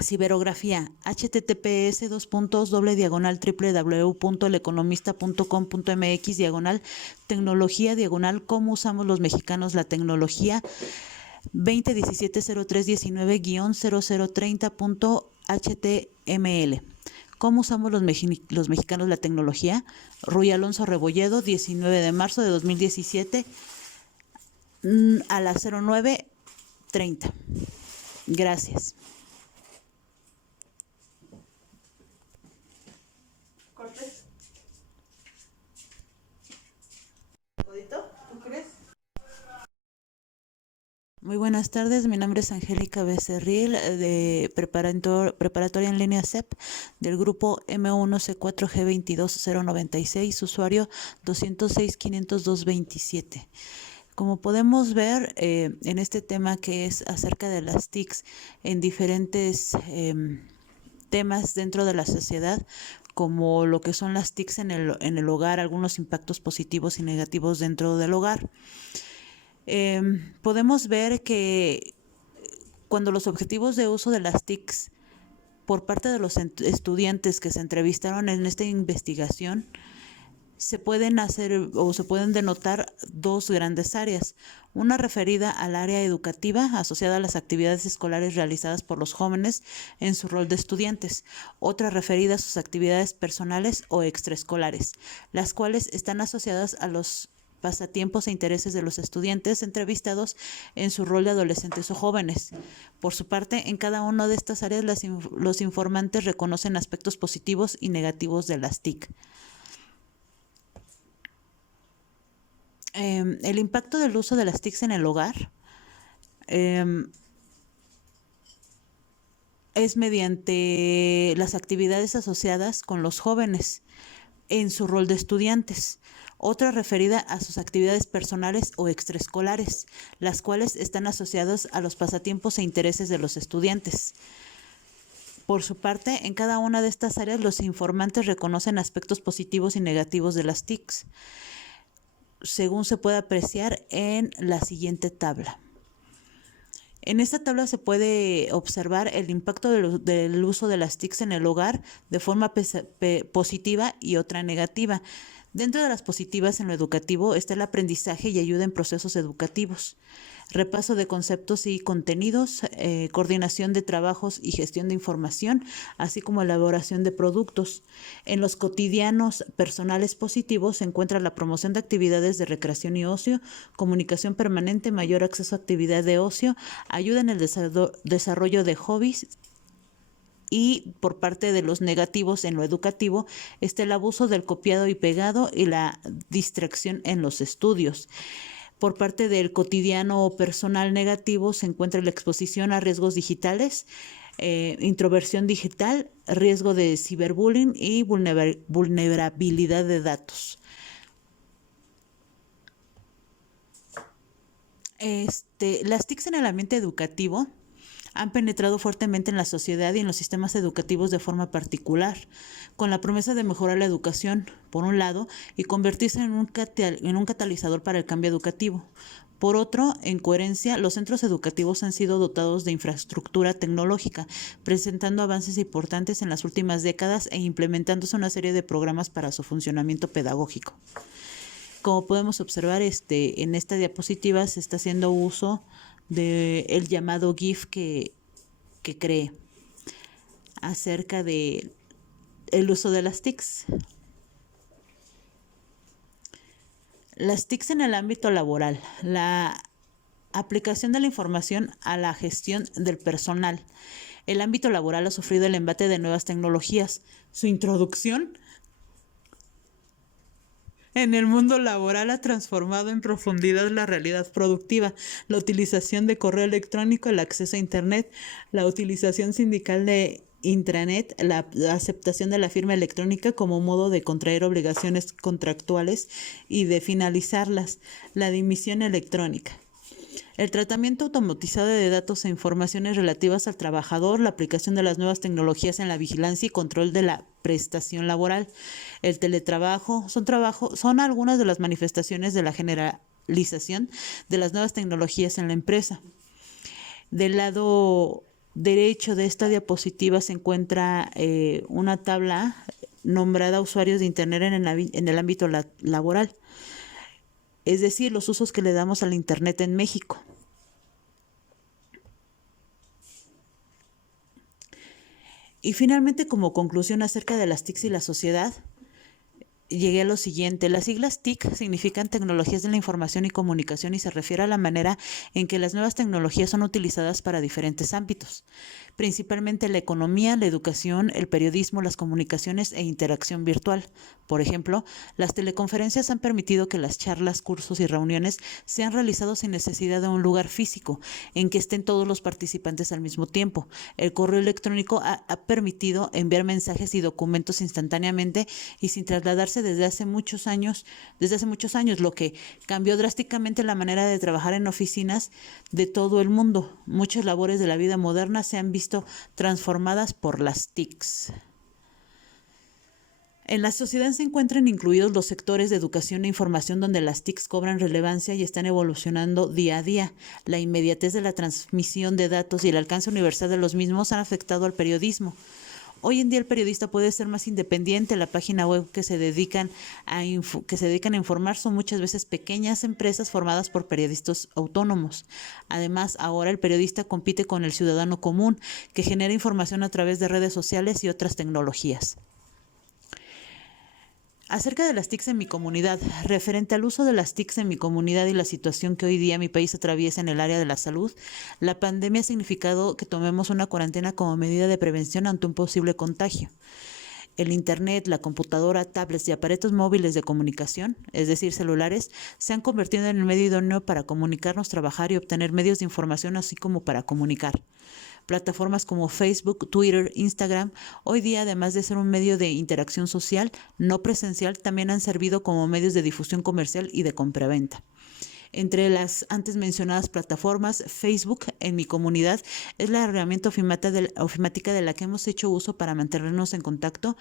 Ciberografía, https://www.eleconomista.com.mx/tecnología/ cómo usamos los mexicanos la tecnología 2017-0319-0030.html. ¿Cómo usamos los mexicanos la tecnología? Ruy Alonso Rebolledo, 19 de marzo de 2017 a las 09:30. Gracias. ¿Tú crees? Muy buenas tardes, mi nombre es Angélica Becerril, de preparatoria en línea CEP, del grupo M1C4G22096, usuario 206-502-27. Como podemos ver en este tema que es acerca de las TICs en diferentes temas dentro de la sociedad, como lo que son las TICs en el hogar, algunos impactos positivos y negativos dentro del hogar. Podemos ver que cuando los objetivos de uso de las TICs por parte de los estudiantes que se entrevistaron en esta investigación, se pueden denotar dos grandes áreas. Una referida al área educativa asociada a las actividades escolares realizadas por los jóvenes en su rol de estudiantes. Otra referida a sus actividades personales o extraescolares, las cuales están asociadas a los pasatiempos e intereses de los estudiantes entrevistados en su rol de adolescentes o jóvenes. Por su parte, en cada una de estas áreas los informantes reconocen aspectos positivos y negativos de las TIC. El impacto del uso de las TICs en el hogar es mediante las actividades asociadas con los jóvenes en su rol de estudiantes. Otra referida a sus actividades personales o extraescolares, las cuales están asociadas a los pasatiempos e intereses de los estudiantes. Por su parte, en cada una de estas áreas los informantes reconocen aspectos positivos y negativos de las TICs, según se puede apreciar en la siguiente tabla. En esta tabla se puede observar el impacto del uso de las TICs en el hogar de forma positiva y otra negativa. Dentro de las positivas en lo educativo está el aprendizaje y ayuda en procesos educativos, repaso de conceptos y contenidos, coordinación de trabajos y gestión de información, así como elaboración de productos. En los cotidianos personales positivos se encuentra la promoción de actividades de recreación y ocio, comunicación permanente, mayor acceso a actividad de ocio, ayuda en el desarrollo de hobbies. Y por parte de los negativos en lo educativo está el abuso del copiado y pegado y la distracción en los estudios. Por parte del cotidiano o personal negativo se encuentra la exposición a riesgos digitales, introversión digital, riesgo de ciberbullying y vulnerabilidad de datos. Las TICs en el ambiente educativo han penetrado fuertemente en la sociedad y en los sistemas educativos de forma particular, con la promesa de mejorar la educación, por un lado, y convertirse en un catalizador para el cambio educativo. Por otro, en coherencia, los centros educativos han sido dotados de infraestructura tecnológica, presentando avances importantes en las últimas décadas e implementándose una serie de programas para su funcionamiento pedagógico. Como podemos observar, en esta diapositiva se está haciendo uso del llamado GIF que creé acerca del uso de las TICs. Las TICs en el ámbito laboral, la aplicación de la información a la gestión del personal. El ámbito laboral ha sufrido el embate de nuevas tecnologías. Su introducción en el mundo laboral ha transformado en profundidad la realidad productiva, la utilización de correo electrónico, el acceso a Internet, la utilización sindical de intranet, la aceptación de la firma electrónica como modo de contraer obligaciones contractuales y de finalizarlas, la dimisión electrónica. El tratamiento automatizado de datos e informaciones relativas al trabajador, la aplicación de las nuevas tecnologías en la vigilancia y control de la prestación laboral, el teletrabajo, son algunas de las manifestaciones de la generalización de las nuevas tecnologías en la empresa. Del lado derecho de esta diapositiva se encuentra una tabla nombrada usuarios de Internet en el ámbito laboral, es decir, los usos que le damos al Internet en México. Y finalmente, como conclusión acerca de las TICs y la sociedad, llegué a lo siguiente. Las siglas TIC significan Tecnologías de la Información y Comunicación y se refiere a la manera en que las nuevas tecnologías son utilizadas para diferentes ámbitos, principalmente la economía, la educación, el periodismo, las comunicaciones e interacción virtual. Por ejemplo, las teleconferencias han permitido que las charlas, cursos y reuniones sean realizados sin necesidad de un lugar físico en que estén todos los participantes al mismo tiempo. El correo electrónico ha permitido enviar mensajes y documentos instantáneamente y sin trasladarse desde hace muchos años, lo que cambió drásticamente la manera de trabajar en oficinas de todo el mundo. Muchas labores de la vida moderna se han visto transformadas por las TICs. En la sociedad se encuentran incluidos los sectores de educación e información donde las TICs cobran relevancia y están evolucionando día a día. La inmediatez de la transmisión de datos y el alcance universal de los mismos han afectado al periodismo. Hoy en día el periodista puede ser más independiente. La página web que se dedican a informar son muchas veces pequeñas empresas formadas por periodistas autónomos. Además, ahora el periodista compite con el ciudadano común, que genera información a través de redes sociales y otras tecnologías. Acerca de las TICs en mi comunidad, referente al uso de las TICs en mi comunidad y la situación que hoy día mi país atraviesa en el área de la salud, la pandemia ha significado que tomemos una cuarentena como medida de prevención ante un posible contagio. El Internet, la computadora, tablets y aparatos móviles de comunicación, es decir, celulares, se han convertido en el medio idóneo para comunicarnos, trabajar y obtener medios de información, así como para comunicar. Plataformas como Facebook, Twitter, Instagram, hoy día, además de ser un medio de interacción social no presencial, también han servido como medios de difusión comercial y de compraventa. Entre las antes mencionadas plataformas, Facebook en mi comunidad es la herramienta ofimática de la que hemos hecho uso para mantenernos en contacto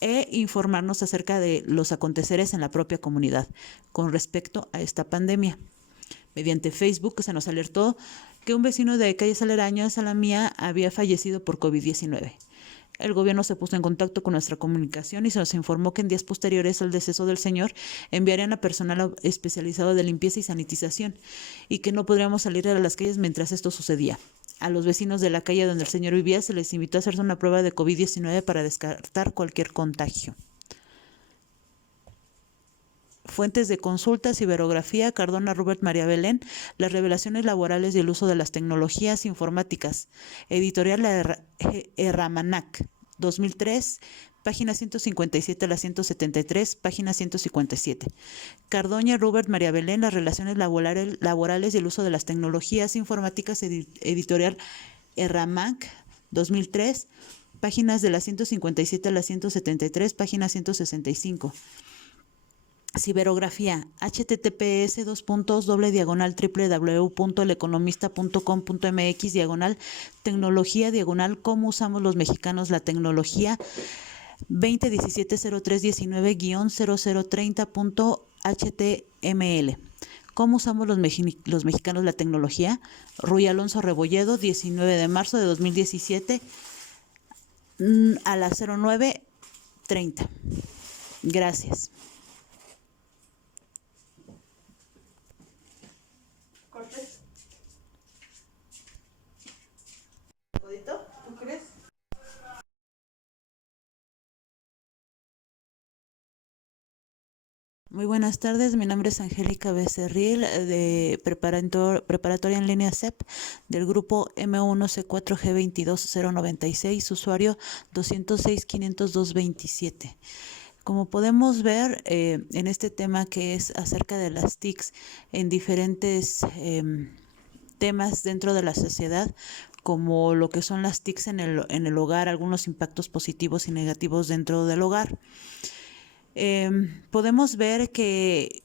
e informarnos acerca de los aconteceres en la propia comunidad con respecto a esta pandemia. Mediante Facebook se nos alertó que un vecino de calles aledañas a la mía había fallecido por COVID-19. El gobierno se puso en contacto con nuestra comunicación y se nos informó que en días posteriores al deceso del señor enviarían a personal especializado de limpieza y sanitización y que no podríamos salir a las calles mientras esto sucedía. A los vecinos de la calle donde el señor vivía se les invitó a hacerse una prueba de COVID-19 para descartar cualquier contagio. Fuentes de consulta, ciberografía, Cardona Rubert María Belén, las revelaciones laborales y el uso de las tecnologías informáticas. Editorial Erramanac, 2003, página 157 a la 173, página 157. Cardoña Rubert María Belén, las relaciones laborales y el uso de las tecnologías informáticas. Editorial Erramac, 2003, páginas de la 157 a la 173, página 165. Ciberografía, https://www.eleconomista.com.mx/tecnología/ cómo usamos los mexicanos la tecnología 2017-0319-0030.html. ¿Cómo usamos los mexicanos la tecnología? Ruy Alonso Rebolledo, 19 de marzo de 2017 a las 09:30. Gracias. ¿Tú crees? Muy buenas tardes, mi nombre es Angélica Becerril de Preparatoria en línea CEP del grupo M1C4G22096, usuario 206-502-27. Como podemos ver en este tema que es acerca de las TICs en diferentes temas dentro de la sociedad, como lo que son las TICs en el hogar, algunos impactos positivos y negativos dentro del hogar. Podemos ver que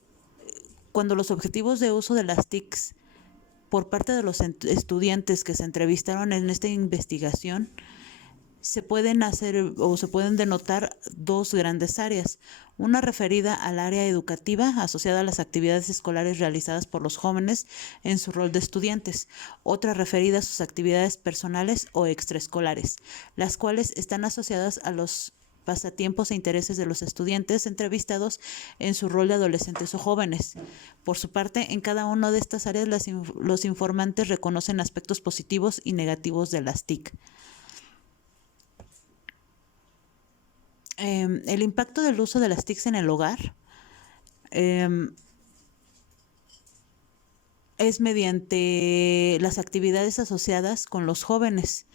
cuando los objetivos de uso de las TICs por parte de los estudiantes que se entrevistaron en esta investigación, se pueden denotar dos grandes áreas. Una referida al área educativa asociada a las actividades escolares realizadas por los jóvenes en su rol de estudiantes. Otra referida a sus actividades personales o extraescolares, las cuales están asociadas a los pasatiempos e intereses de los estudiantes entrevistados en su rol de adolescentes o jóvenes. Por su parte, en cada una de estas áreas los informantes reconocen aspectos positivos y negativos de las TIC. El impacto del uso de las TICs en el hogar es mediante las actividades asociadas con los jóvenes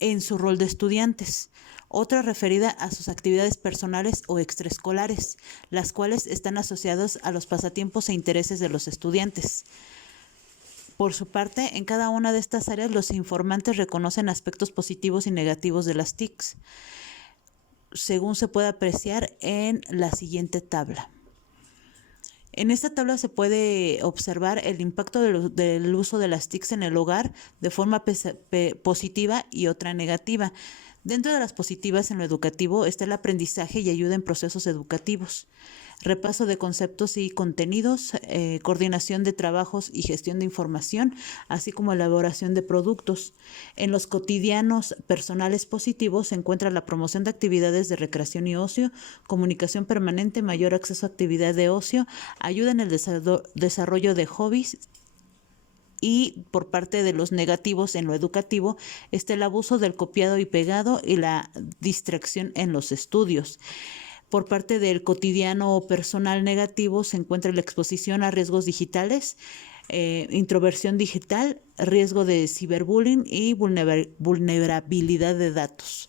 en su rol de estudiantes. Otra referida a sus actividades personales o extraescolares, las cuales están asociadas a los pasatiempos e intereses de los estudiantes. Por su parte, en cada una de estas áreas los informantes reconocen aspectos positivos y negativos de las TICs, según se puede apreciar en la siguiente tabla. En esta tabla se puede observar el impacto del uso de las TICs en el hogar de forma positiva y otra negativa. Dentro de las positivas en lo educativo está el aprendizaje y ayuda en procesos educativos, repaso de conceptos y contenidos, coordinación de trabajos y gestión de información, así como elaboración de productos. En los cotidianos personales positivos se encuentra la promoción de actividades de recreación y ocio, comunicación permanente, mayor acceso a actividad de ocio, ayuda en el desarrollo de hobbies. Y por parte de los negativos en lo educativo está el abuso del copiado y pegado y la distracción en los estudios. Por parte del cotidiano o personal negativo se encuentra la exposición a riesgos digitales, introversión digital, riesgo de ciberbullying y vulnerabilidad de datos.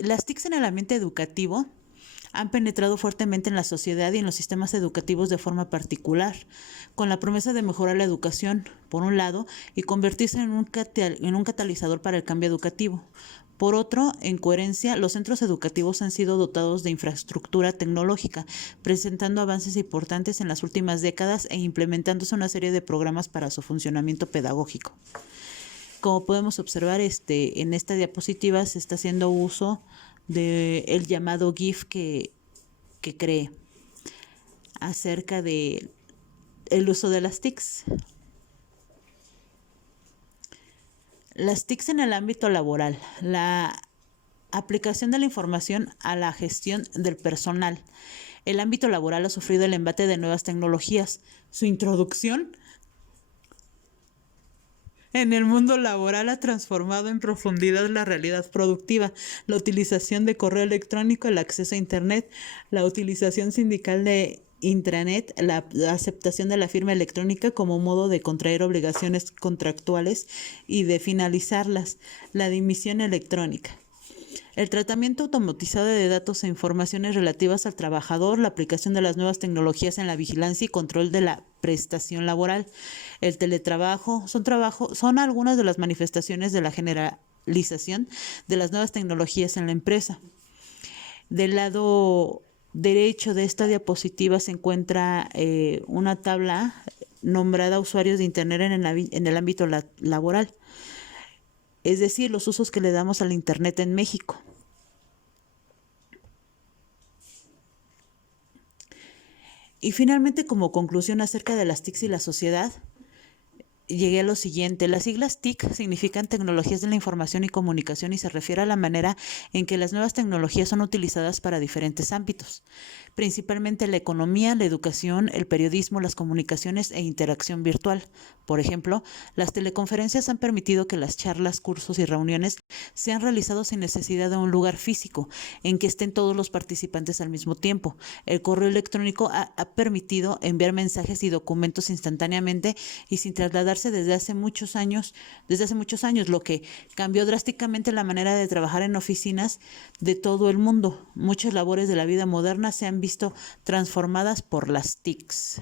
Las TICs en el ambiente educativo han penetrado fuertemente en la sociedad y en los sistemas educativos de forma particular, con la promesa de mejorar la educación, por un lado, y convertirse en un catalizador para el cambio educativo. Por otro, en coherencia, los centros educativos han sido dotados de infraestructura tecnológica, presentando avances importantes en las últimas décadas e implementándose una serie de programas para su funcionamiento pedagógico. Como podemos observar, en esta diapositiva se está haciendo uso del llamado GIF que creé acerca del uso de las TICs. Las TICs en el ámbito laboral, la aplicación de la información a la gestión del personal. El ámbito laboral ha sufrido el embate de nuevas tecnologías. Su introducción en el mundo laboral ha transformado en profundidad la realidad productiva, la utilización de correo electrónico, el acceso a Internet, la utilización sindical de intranet, la aceptación de la firma electrónica como modo de contraer obligaciones contractuales y de finalizarlas, la dimisión electrónica. El tratamiento automatizado de datos e informaciones relativas al trabajador, la aplicación de las nuevas tecnologías en la vigilancia y control de la prestación laboral, el teletrabajo, son algunas de las manifestaciones de la generalización de las nuevas tecnologías en la empresa. Del lado derecho de esta diapositiva se encuentra una tabla nombrada usuarios de Internet en el ámbito laboral, es decir, los usos que le damos al Internet en México. Y finalmente, como conclusión acerca de las TICs y la sociedad, llegué a lo siguiente. Las siglas TIC significan Tecnologías de la Información y Comunicación y se refiere a la manera en que las nuevas tecnologías son utilizadas para diferentes ámbitos, principalmente la economía, la educación, el periodismo, las comunicaciones e interacción virtual. Por ejemplo, las teleconferencias han permitido que las charlas, cursos y reuniones sean realizados sin necesidad de un lugar físico en que estén todos los participantes al mismo tiempo. El correo electrónico ha permitido enviar mensajes y documentos instantáneamente y sin trasladarse desde hace muchos años, lo que cambió drásticamente la manera de trabajar en oficinas de todo el mundo. Muchas labores de la vida moderna se han visto transformadas por las TICs.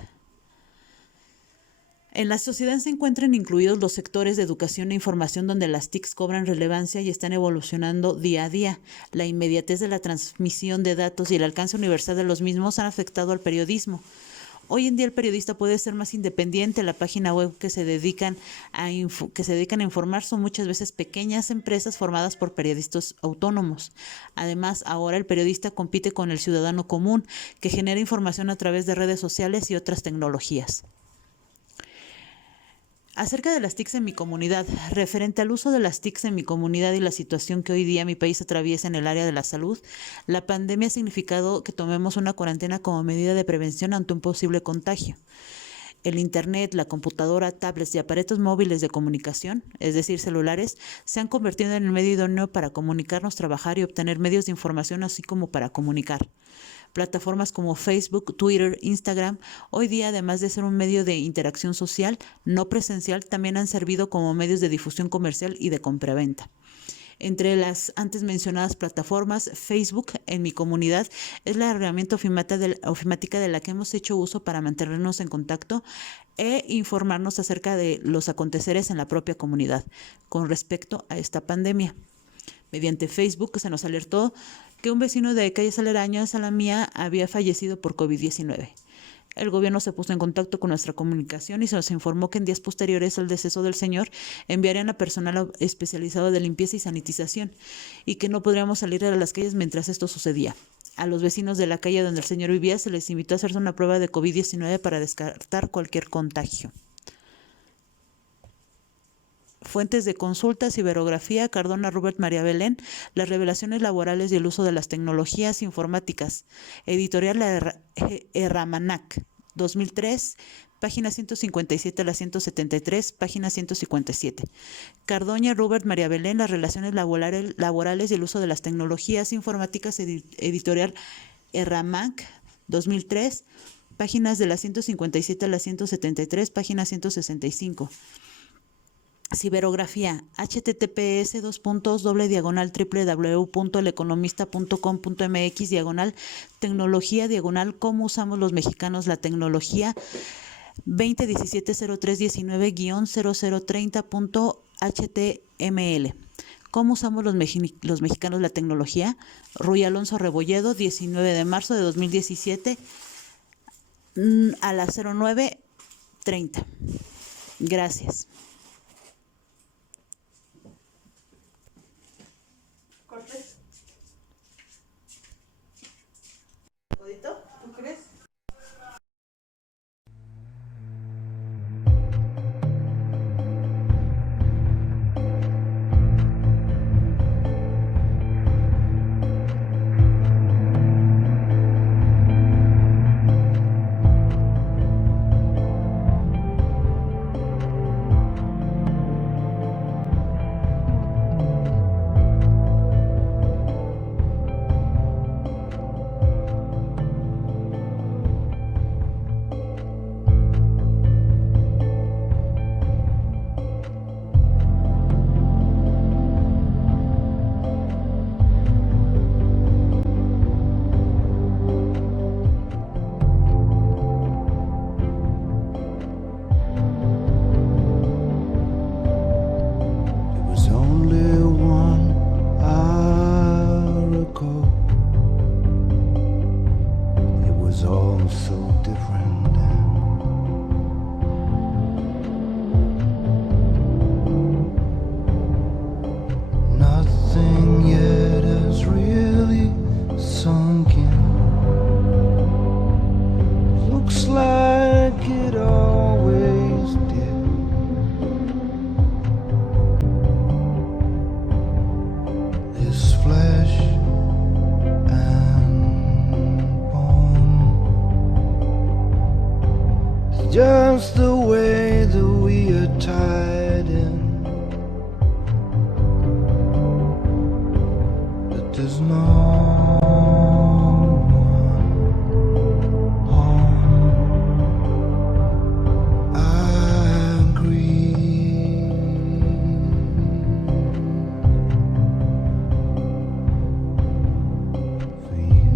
En la sociedad se encuentran incluidos los sectores de educación e información donde las TICs cobran relevancia y están evolucionando día a día. La inmediatez de la transmisión de datos y el alcance universal de los mismos han afectado al periodismo. Hoy en día el periodista puede ser más independiente. La página web que se dedican a informar son muchas veces pequeñas empresas formadas por periodistas autónomos. Además, ahora el periodista compite con el ciudadano común, que genera información a través de redes sociales y otras tecnologías. Acerca de las TICs en mi comunidad, referente al uso de las TICs en mi comunidad y la situación que hoy día mi país atraviesa en el área de la salud, la pandemia ha significado que tomemos una cuarentena como medida de prevención ante un posible contagio. El Internet, la computadora, tablets y aparatos móviles de comunicación, es decir, celulares, se han convertido en el medio idóneo para comunicarnos, trabajar y obtener medios de información, así como para comunicar. Plataformas como Facebook, Twitter, Instagram, hoy día, además de ser un medio de interacción social no presencial, también han servido como medios de difusión comercial y de compraventa. Entre las antes mencionadas plataformas, Facebook en mi comunidad es la herramienta ofimática de la que hemos hecho uso para mantenernos en contacto e informarnos acerca de los aconteceres en la propia comunidad con respecto a esta pandemia. Mediante Facebook se nos alertó que un vecino de calles aledañas a la mía había fallecido por COVID-19. El gobierno se puso en contacto con nuestra comunicación y se nos informó que en días posteriores al deceso del señor enviarían a personal especializado de limpieza y sanitización y que no podríamos salir a las calles mientras esto sucedía. A los vecinos de la calle donde el señor vivía se les invitó a hacerse una prueba de COVID-19 para descartar cualquier contagio. Fuentes de consulta, ciberografía, Cardona Rubert María Belén, las revelaciones laborales y el uso de las tecnologías informáticas, editorial Erramanac, 2003, página 157 a la 173, página 157. Cardoña, Robert María Belén, Las relaciones laborales y el uso de las tecnologías informáticas, editorial Erramac, 2003, páginas de la 157 a la 173, página 165. Ciberografía, https://www.eleconomista.com.mx/tecnología/ cómo usamos los mexicanos la tecnología, 2017-0319-0030.html. ¿Cómo usamos los mexicanos la tecnología? Ruy Alonso Rebolledo, 19 de marzo de 2017 a las 09:30. Gracias. Cortés. ¿Codito? ¿Tú crees? Just the way that we are tied in, that there's no one home. I agree. For you.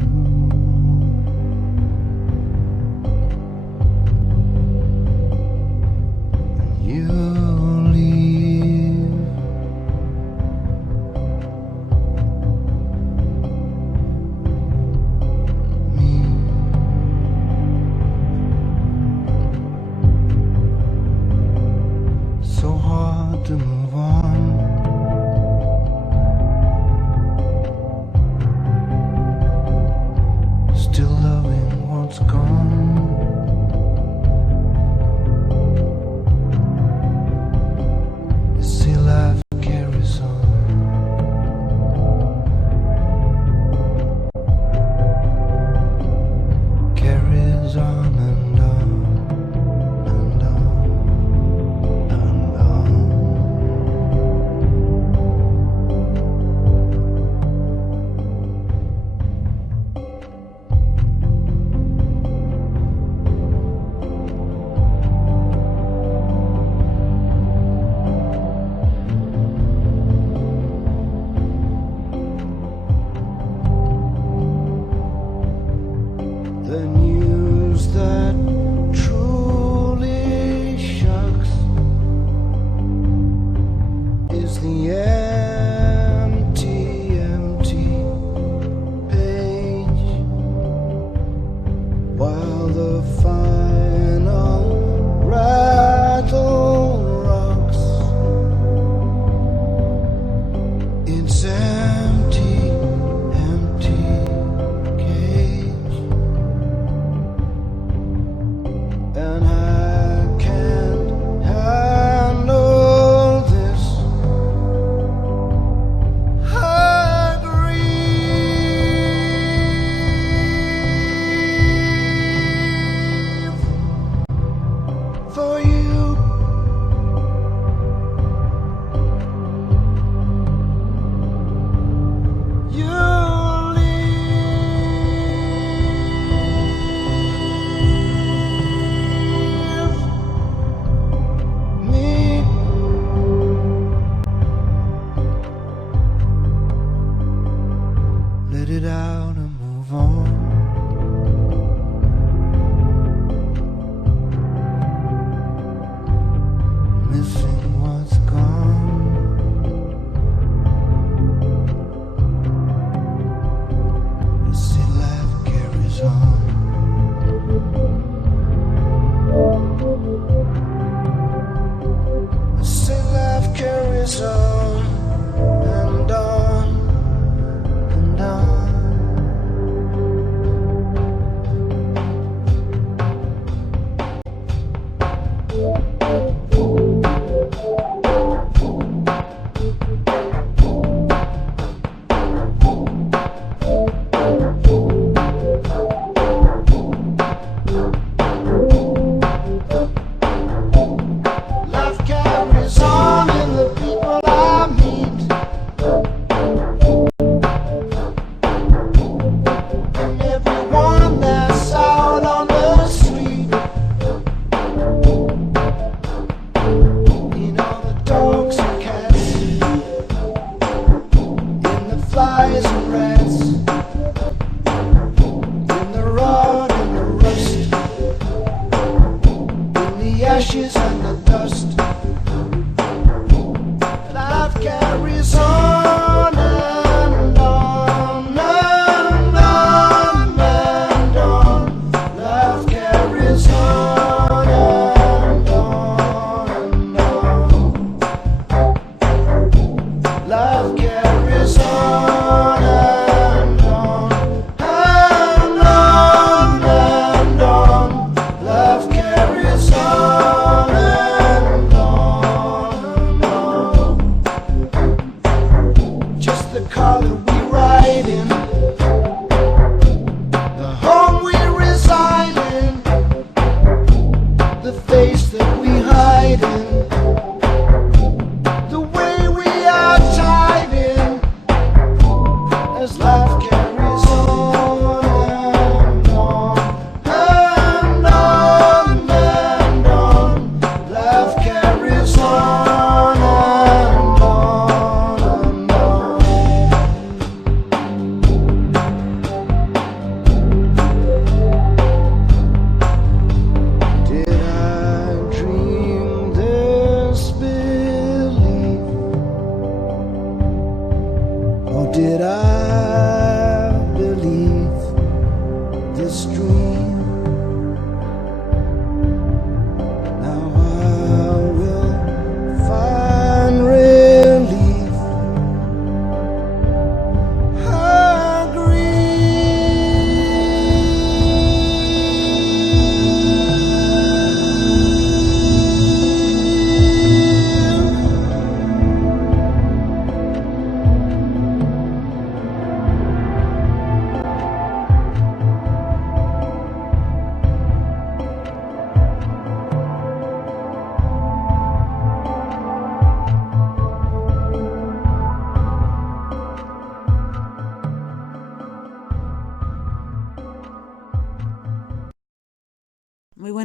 To move on, still loving what's gone. You see, life carries on. Carries on and on and on and on.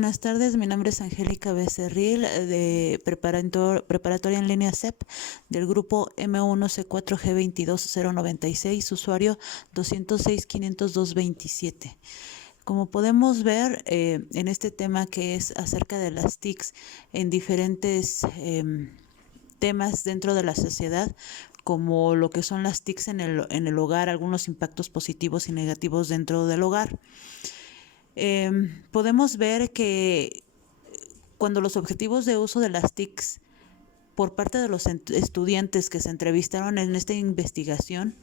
buenas tardes. Mi nombre es Angélica Becerril, de preparatoria en línea CEP, del grupo M1C4G22096, usuario 206-502-27. Como podemos ver en este tema que es acerca de las TICs en diferentes temas dentro de la sociedad, como lo que son las TICs en el hogar, algunos impactos positivos y negativos dentro del hogar. Podemos ver que cuando los objetivos de uso de las TICs por parte de los estudiantes que se entrevistaron en esta investigación,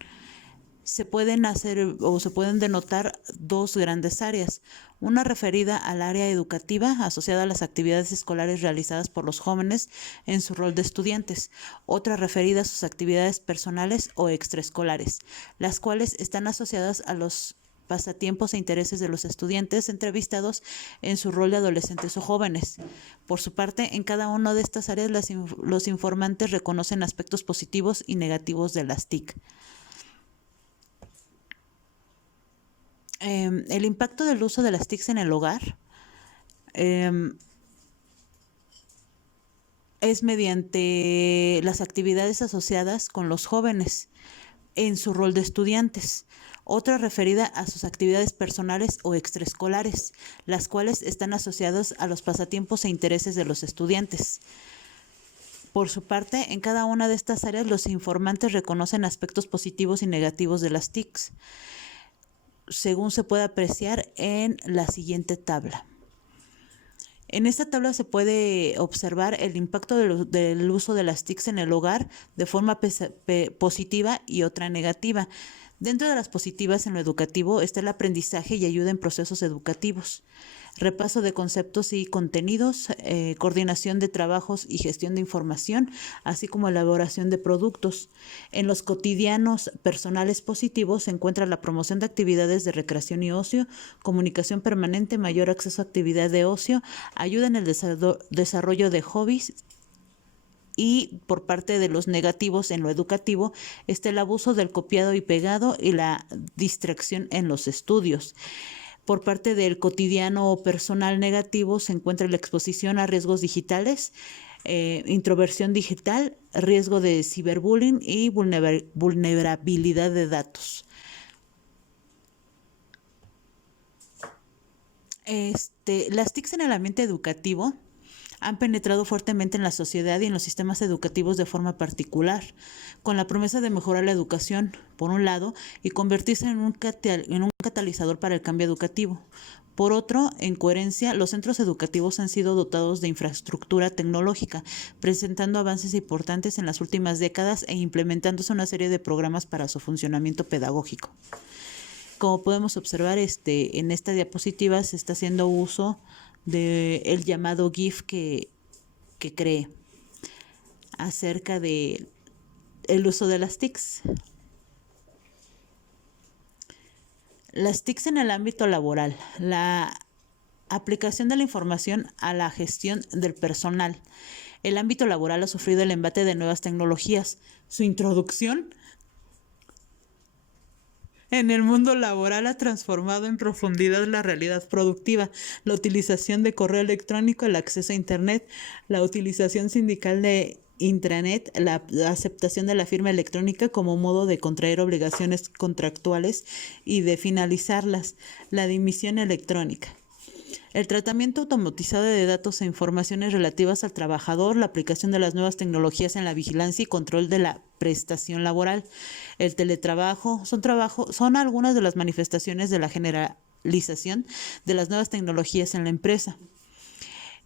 se pueden hacer o se pueden denotar dos grandes áreas. Una referida al área educativa asociada a las actividades escolares realizadas por los jóvenes en su rol de estudiantes. Otra referida a sus actividades personales o extraescolares, las cuales están asociadas a los pasatiempos e intereses de los estudiantes entrevistados en su rol de adolescentes o jóvenes. Por su parte, en cada una de estas áreas los informantes reconocen aspectos positivos y negativos de las TIC. El impacto del uso de las TICs en el hogar es mediante las actividades asociadas con los jóvenes en su rol de estudiantes. Otra referida a sus actividades personales o extraescolares, las cuales están asociadas a los pasatiempos e intereses de los estudiantes. Por su parte, en cada una de estas áreas los informantes reconocen aspectos positivos y negativos de las TICs, según se puede apreciar en la siguiente tabla. En esta tabla se puede observar el impacto del uso de las TICs en el hogar de forma positiva y otra negativa. Dentro de las positivas en lo educativo está el aprendizaje y ayuda en procesos educativos, repaso de conceptos y contenidos, coordinación de trabajos y gestión de información, así como elaboración de productos. En los cotidianos personales positivos se encuentra la promoción de actividades de recreación y ocio, comunicación permanente, mayor acceso a actividad de ocio, ayuda en el desarrollo de hobbies. Y por parte de los negativos en lo educativo está el abuso del copiado y pegado y la distracción en los estudios. Por parte del cotidiano o personal negativo se encuentra la exposición a riesgos digitales, introversión digital, riesgo de ciberbullying y vulnerabilidad de datos. Las TICs en el ambiente educativo han penetrado fuertemente en la sociedad y en los sistemas educativos de forma particular, con la promesa de mejorar la educación, por un lado, y convertirse en un catalizador para el cambio educativo. Por otro, en coherencia, los centros educativos han sido dotados de infraestructura tecnológica, presentando avances importantes en las últimas décadas e implementándose una serie de programas para su funcionamiento pedagógico. Como podemos observar, en esta diapositiva se está haciendo uso del llamado GIF que creé acerca de el uso de las TICs. Las TICs en el ámbito laboral, la aplicación de la información a la gestión del personal. El ámbito laboral ha sufrido el embate de nuevas tecnologías. Su introducción en el mundo laboral ha transformado en profundidad la realidad productiva, la utilización de correo electrónico, el acceso a Internet, la utilización sindical de intranet, la aceptación de la firma electrónica como modo de contraer obligaciones contractuales y de finalizarlas, la dimisión electrónica. El tratamiento automatizado de datos e informaciones relativas al trabajador, la aplicación de las nuevas tecnologías en la vigilancia y control de la prestación laboral, el teletrabajo, son algunas de las manifestaciones de la generalización de las nuevas tecnologías en la empresa.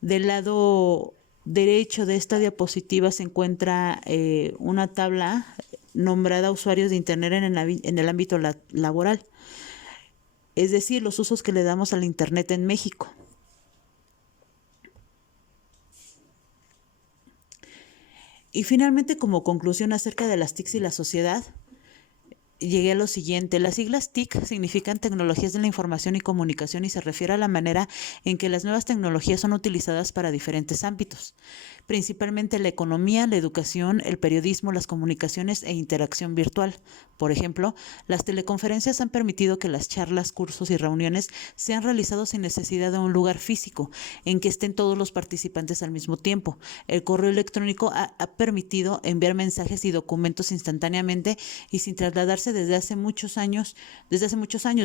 Del lado derecho de esta diapositiva se encuentra una tabla nombrada usuarios de Internet en el ámbito laboral. Es decir, los usos que le damos al Internet en México. Y finalmente, como conclusión acerca de las TICs y la sociedad, llegué a lo siguiente. Las siglas TIC significan Tecnologías de la Información y Comunicación y se refiere a la manera en que las nuevas tecnologías son utilizadas para diferentes ámbitos, principalmente la economía, la educación, el periodismo, las comunicaciones e interacción virtual. Por ejemplo, las teleconferencias han permitido que las charlas, cursos y reuniones sean realizados sin necesidad de un lugar físico en que estén todos los participantes al mismo tiempo. El correo electrónico ha permitido enviar mensajes y documentos instantáneamente y sin trasladarse desde hace muchos años,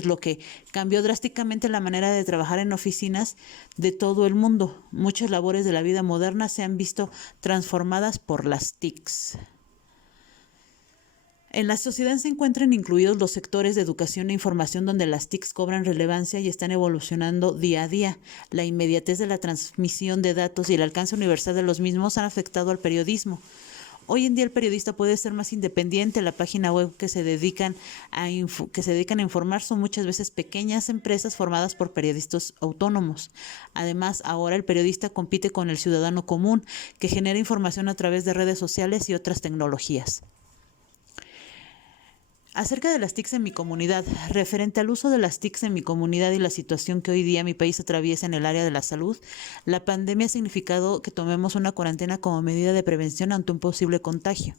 lo que cambió drásticamente la manera de trabajar en oficinas de todo el mundo. Muchas labores de la vida moderna se han visto transformadas por las TICs. En la sociedad se encuentran incluidos los sectores de educación e información donde las TICs cobran relevancia y están evolucionando día a día. La inmediatez de la transmisión de datos y el alcance universal de los mismos han afectado al periodismo. Hoy en día el periodista puede ser más independiente. La página web que se dedican a informar son muchas veces pequeñas empresas formadas por periodistas autónomos. Además, ahora el periodista compite con el ciudadano común, que genera información a través de redes sociales y otras tecnologías. Acerca de las TICs en mi comunidad, referente al uso de las TICs en mi comunidad y la situación que hoy día mi país atraviesa en el área de la salud, la pandemia ha significado que tomemos una cuarentena como medida de prevención ante un posible contagio.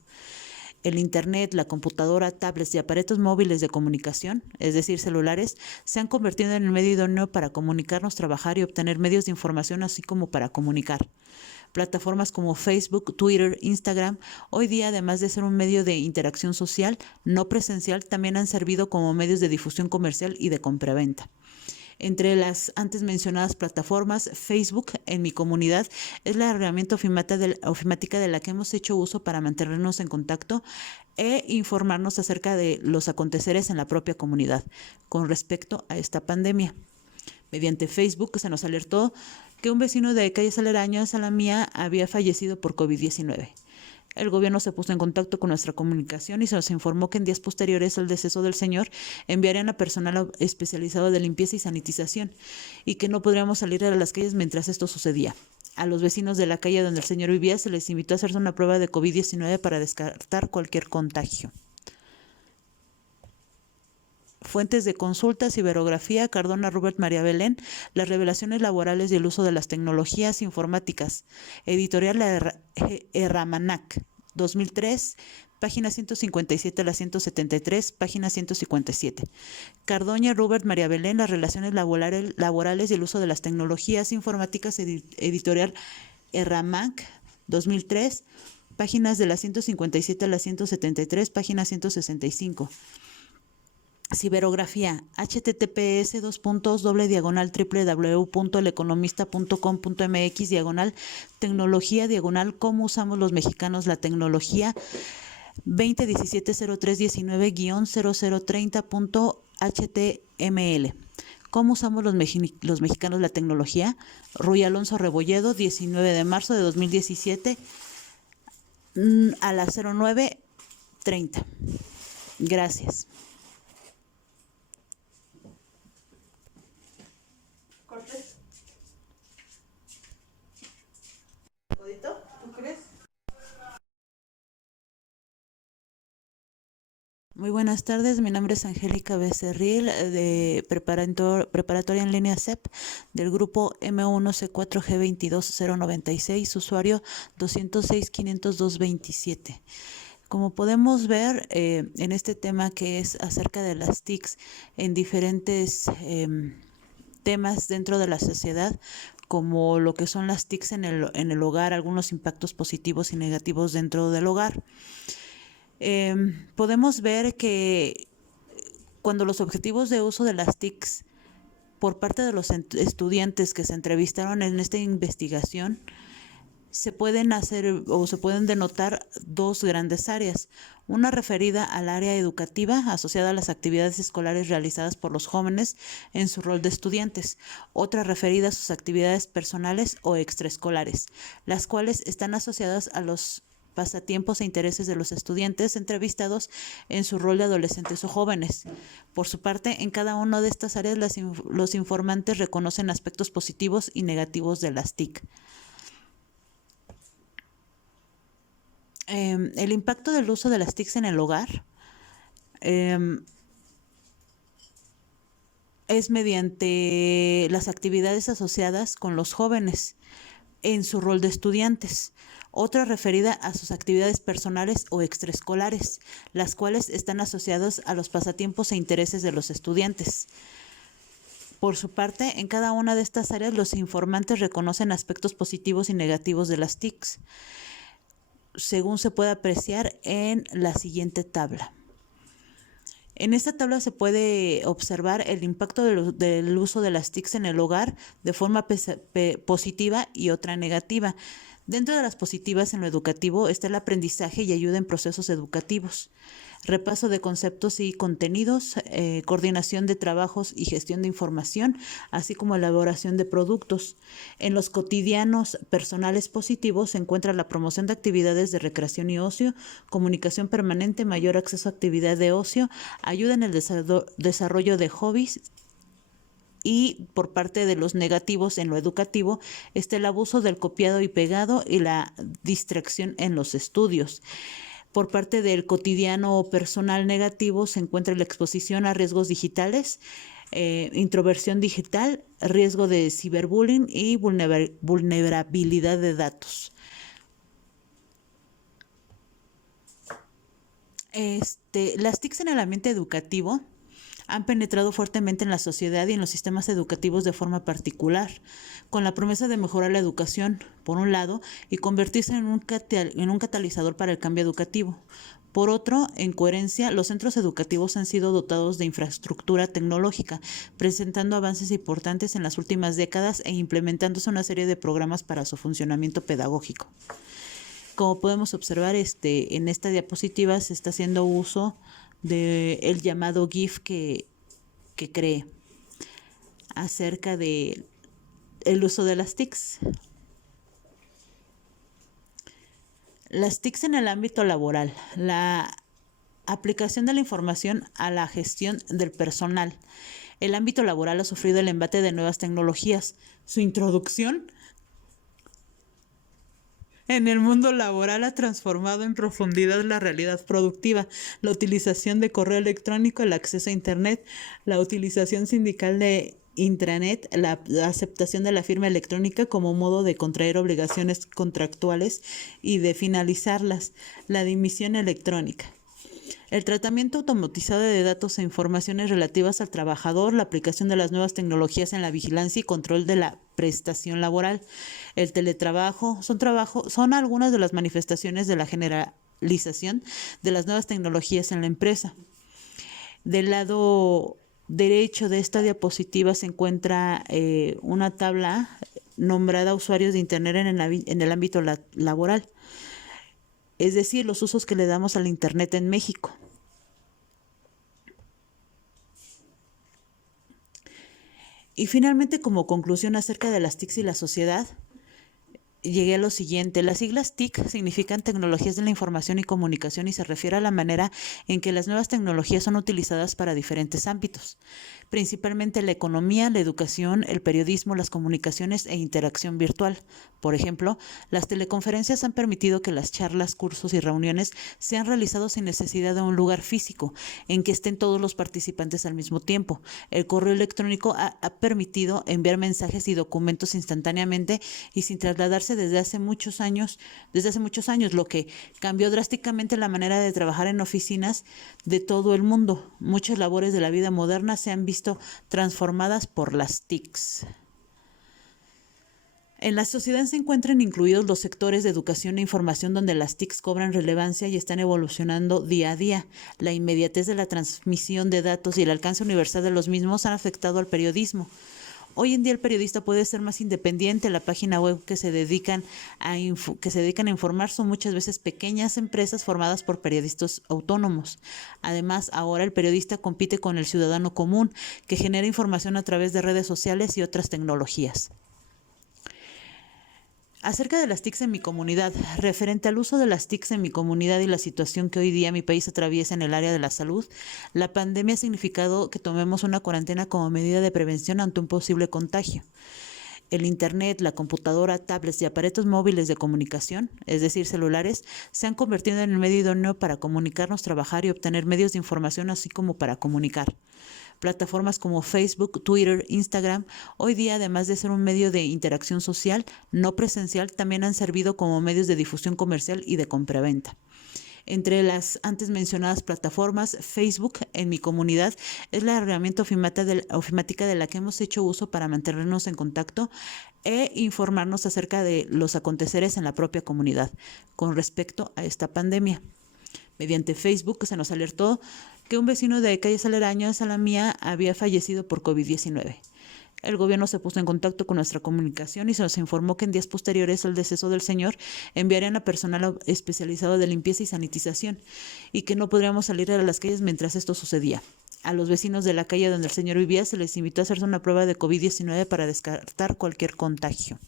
El Internet, la computadora, tablets y aparatos móviles de comunicación, es decir, celulares, se han convertido en el medio idóneo para comunicarnos, trabajar y obtener medios de información, así como para comunicar. Plataformas como Facebook, Twitter, Instagram, hoy día, además de ser un medio de interacción social no presencial, también han servido como medios de difusión comercial y de compraventa. Entre las antes mencionadas plataformas, Facebook en mi comunidad es la herramienta ofimática de la que hemos hecho uso para mantenernos en contacto e informarnos acerca de los aconteceres en la propia comunidad con respecto a esta pandemia. Mediante Facebook se nos alertó que un vecino de calles aledañas a la mía había fallecido por COVID-19. El gobierno se puso en contacto con nuestra comunicación y se nos informó que en días posteriores al deceso del señor enviarían a personal especializado de limpieza y sanitización y que no podríamos salir a las calles mientras esto sucedía. A los vecinos de la calle donde el señor vivía se les invitó a hacerse una prueba de COVID-19 para descartar cualquier contagio. Fuentes de consulta, ciberografía, Cardona Rubert María Belén, las revelaciones laborales y el uso de las tecnologías informáticas. Editorial Erramanac, 2003, página 157 a la 173, página 157. Cardoña Rubert María Belén, las relaciones laborales y el uso de las tecnologías informáticas. Editorial Erramac, 2003, páginas de la 157 a la 173, página 165. Ciberografía, https://www.eleconomista.com.mx, tecnología, cómo usamos los mexicanos la tecnología, 2017-0319-0030.html. ¿Cómo usamos los mexicanos la tecnología? Ruy Alonso Rebolledo, 19 de marzo de 2017 a las 09:30. Gracias. Cortés. ¿Codito? ¿Tú crees? Muy buenas tardes, mi nombre es Angélica Becerril, de preparatoria en línea CEP, del grupo M1C4G22096, usuario 206-502-27. Como podemos ver en este tema que es acerca de las TICs en diferentes temas dentro de la sociedad, como lo que son las TICs en el hogar, algunos impactos positivos y negativos dentro del hogar. Podemos ver que cuando los objetivos de uso de las TICs por parte de los estudiantes que se entrevistaron en esta investigación, se pueden denotar dos grandes áreas. Una referida al área educativa asociada a las actividades escolares realizadas por los jóvenes en su rol de estudiantes. Otra referida a sus actividades personales o extraescolares, las cuales están asociadas a los pasatiempos e intereses de los estudiantes entrevistados en su rol de adolescentes o jóvenes. Por su parte, en cada una de estas áreas los informantes reconocen aspectos positivos y negativos de las TIC. El impacto del uso de las TICs en el hogar. es mediante las actividades asociadas con los jóvenes en su rol de estudiantes. Otra referida a sus actividades personales o extraescolares, las cuales están asociadas a los pasatiempos e intereses de los estudiantes. Por su parte, en cada una de estas áreas los informantes reconocen aspectos positivos y negativos de las TICs, según se puede apreciar en la siguiente tabla. En esta tabla se puede observar el impacto del uso de las TICs en el hogar de forma positiva y otra negativa. Dentro de las positivas en lo educativo está el aprendizaje y ayuda en procesos educativos, repaso de conceptos y contenidos, coordinación de trabajos y gestión de información, así como elaboración de productos. En los cotidianos personales positivos se encuentra la promoción de actividades de recreación y ocio, comunicación permanente, mayor acceso a actividad de ocio, ayuda en el desarrollo de hobbies. Y por parte de los negativos en lo educativo está el abuso del copiado y pegado y la distracción en los estudios. Por parte del cotidiano o personal negativo se encuentra la exposición a riesgos digitales, introversión digital, riesgo de ciberbullying y vulnerabilidad de datos. Las TICs en el ambiente educativo han penetrado fuertemente en la sociedad y en los sistemas educativos de forma particular, con la promesa de mejorar la educación, por un lado, y convertirse en un catalizador para el cambio educativo. Por otro, en coherencia, los centros educativos han sido dotados de infraestructura tecnológica, presentando avances importantes en las últimas décadas e implementándose una serie de programas para su funcionamiento pedagógico. Como podemos observar, en esta diapositiva se está haciendo uso del llamado GIF que creé acerca del uso de las TICs. Las TICs en el ámbito laboral, la aplicación de la información a la gestión del personal. El ámbito laboral ha sufrido el embate de nuevas tecnologías. Su introducción en el mundo laboral ha transformado en profundidad la realidad productiva, la utilización de correo electrónico, el acceso a Internet, la utilización sindical de intranet, la aceptación de la firma electrónica como modo de contraer obligaciones contractuales y de finalizarlas, la dimisión electrónica. El tratamiento automatizado de datos e informaciones relativas al trabajador, la aplicación de las nuevas tecnologías en la vigilancia y control de la prestación laboral, el teletrabajo, son algunas de las manifestaciones de la generalización de las nuevas tecnologías en la empresa. Del lado derecho de esta diapositiva se encuentra una tabla nombrada usuarios de Internet en el ámbito laboral, es decir, los usos que le damos al Internet en México. Y finalmente, como conclusión acerca de las TICs y la sociedad, llegué a lo siguiente. Las siglas TIC significan Tecnologías de la Información y Comunicación y se refiere a la manera en que las nuevas tecnologías son utilizadas para diferentes ámbitos, principalmente la economía, la educación, el periodismo, las comunicaciones e interacción virtual. Por ejemplo, las teleconferencias han permitido que las charlas, cursos y reuniones sean realizados sin necesidad de un lugar físico en que estén todos los participantes al mismo tiempo. El correo electrónico ha permitido enviar mensajes y documentos instantáneamente y sin trasladarse desde hace muchos años, lo que cambió drásticamente la manera de trabajar en oficinas de todo el mundo. Muchas labores de la vida moderna se han visto transformadas por las TICs. En la sociedad se encuentran incluidos los sectores de educación e información donde las TICs cobran relevancia y están evolucionando día a día. La inmediatez de la transmisión de datos y el alcance universal de los mismos han afectado al periodismo. Hoy en día el periodista puede ser más independiente. La página web que se dedican a informar son muchas veces pequeñas empresas formadas por periodistas autónomos. Además, ahora el periodista compite con el ciudadano común, que genera información a través de redes sociales y otras tecnologías. Acerca de las TICs en mi comunidad, referente al uso de las TICs en mi comunidad y la situación que hoy día mi país atraviesa en el área de la salud, la pandemia ha significado que tomemos una cuarentena como medida de prevención ante un posible contagio. el Internet, la computadora, tablets y aparatos móviles de comunicación, es decir, celulares, se han convertido en el medio idóneo para comunicarnos, trabajar y obtener medios de información, así como para comunicar. Plataformas como Facebook, Twitter, Instagram, hoy día, además de ser un medio de interacción social no presencial, también han servido como medios de difusión comercial y de compraventa. Entre las antes mencionadas plataformas, Facebook, en mi comunidad, es la herramienta ofimática de la que hemos hecho uso para mantenernos en contacto e informarnos acerca de los aconteceres en la propia comunidad con respecto a esta pandemia. Mediante Facebook se nos alertó que un vecino de calles aledañas a la mía había fallecido por COVID-19. El gobierno se puso en contacto con nuestra comunicación y se nos informó que en días posteriores al deceso del señor enviarían a personal especializado de limpieza y sanitización y que no podríamos salir a las calles mientras esto sucedía. A los vecinos de la calle donde el señor vivía se les invitó a hacerse una prueba de COVID-19 para descartar cualquier contagio.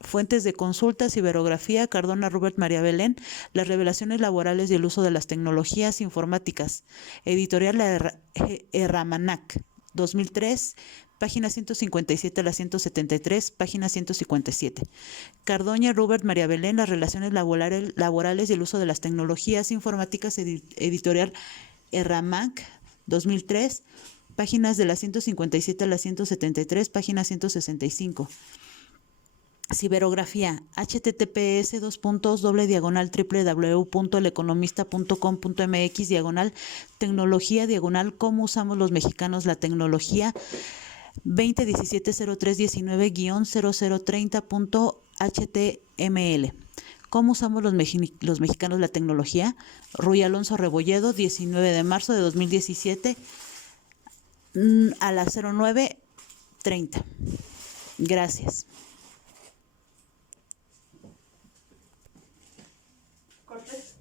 Fuentes de consulta, ciberografía, Cardona Rubert María Belén, las revelaciones laborales y el uso de las tecnologías informáticas. Editorial Erramanac, 2003, página 157 a la 173, página 157. Cardoña Rubert María Belén, las relaciones laborales y el uso de las tecnologías informáticas. Editorial Erramac, 2003, páginas de la 157 a la 173, página 165. Ciberografía, https://www.eleconomista.com.mx/tecnología/ cómo usamos los mexicanos la tecnología 2017-0319-0030.html. ¿Cómo usamos los mexicanos la tecnología? Ruy Alonso Rebolledo, 19 de marzo de 2017 a las 09:30. Gracias. Cortés.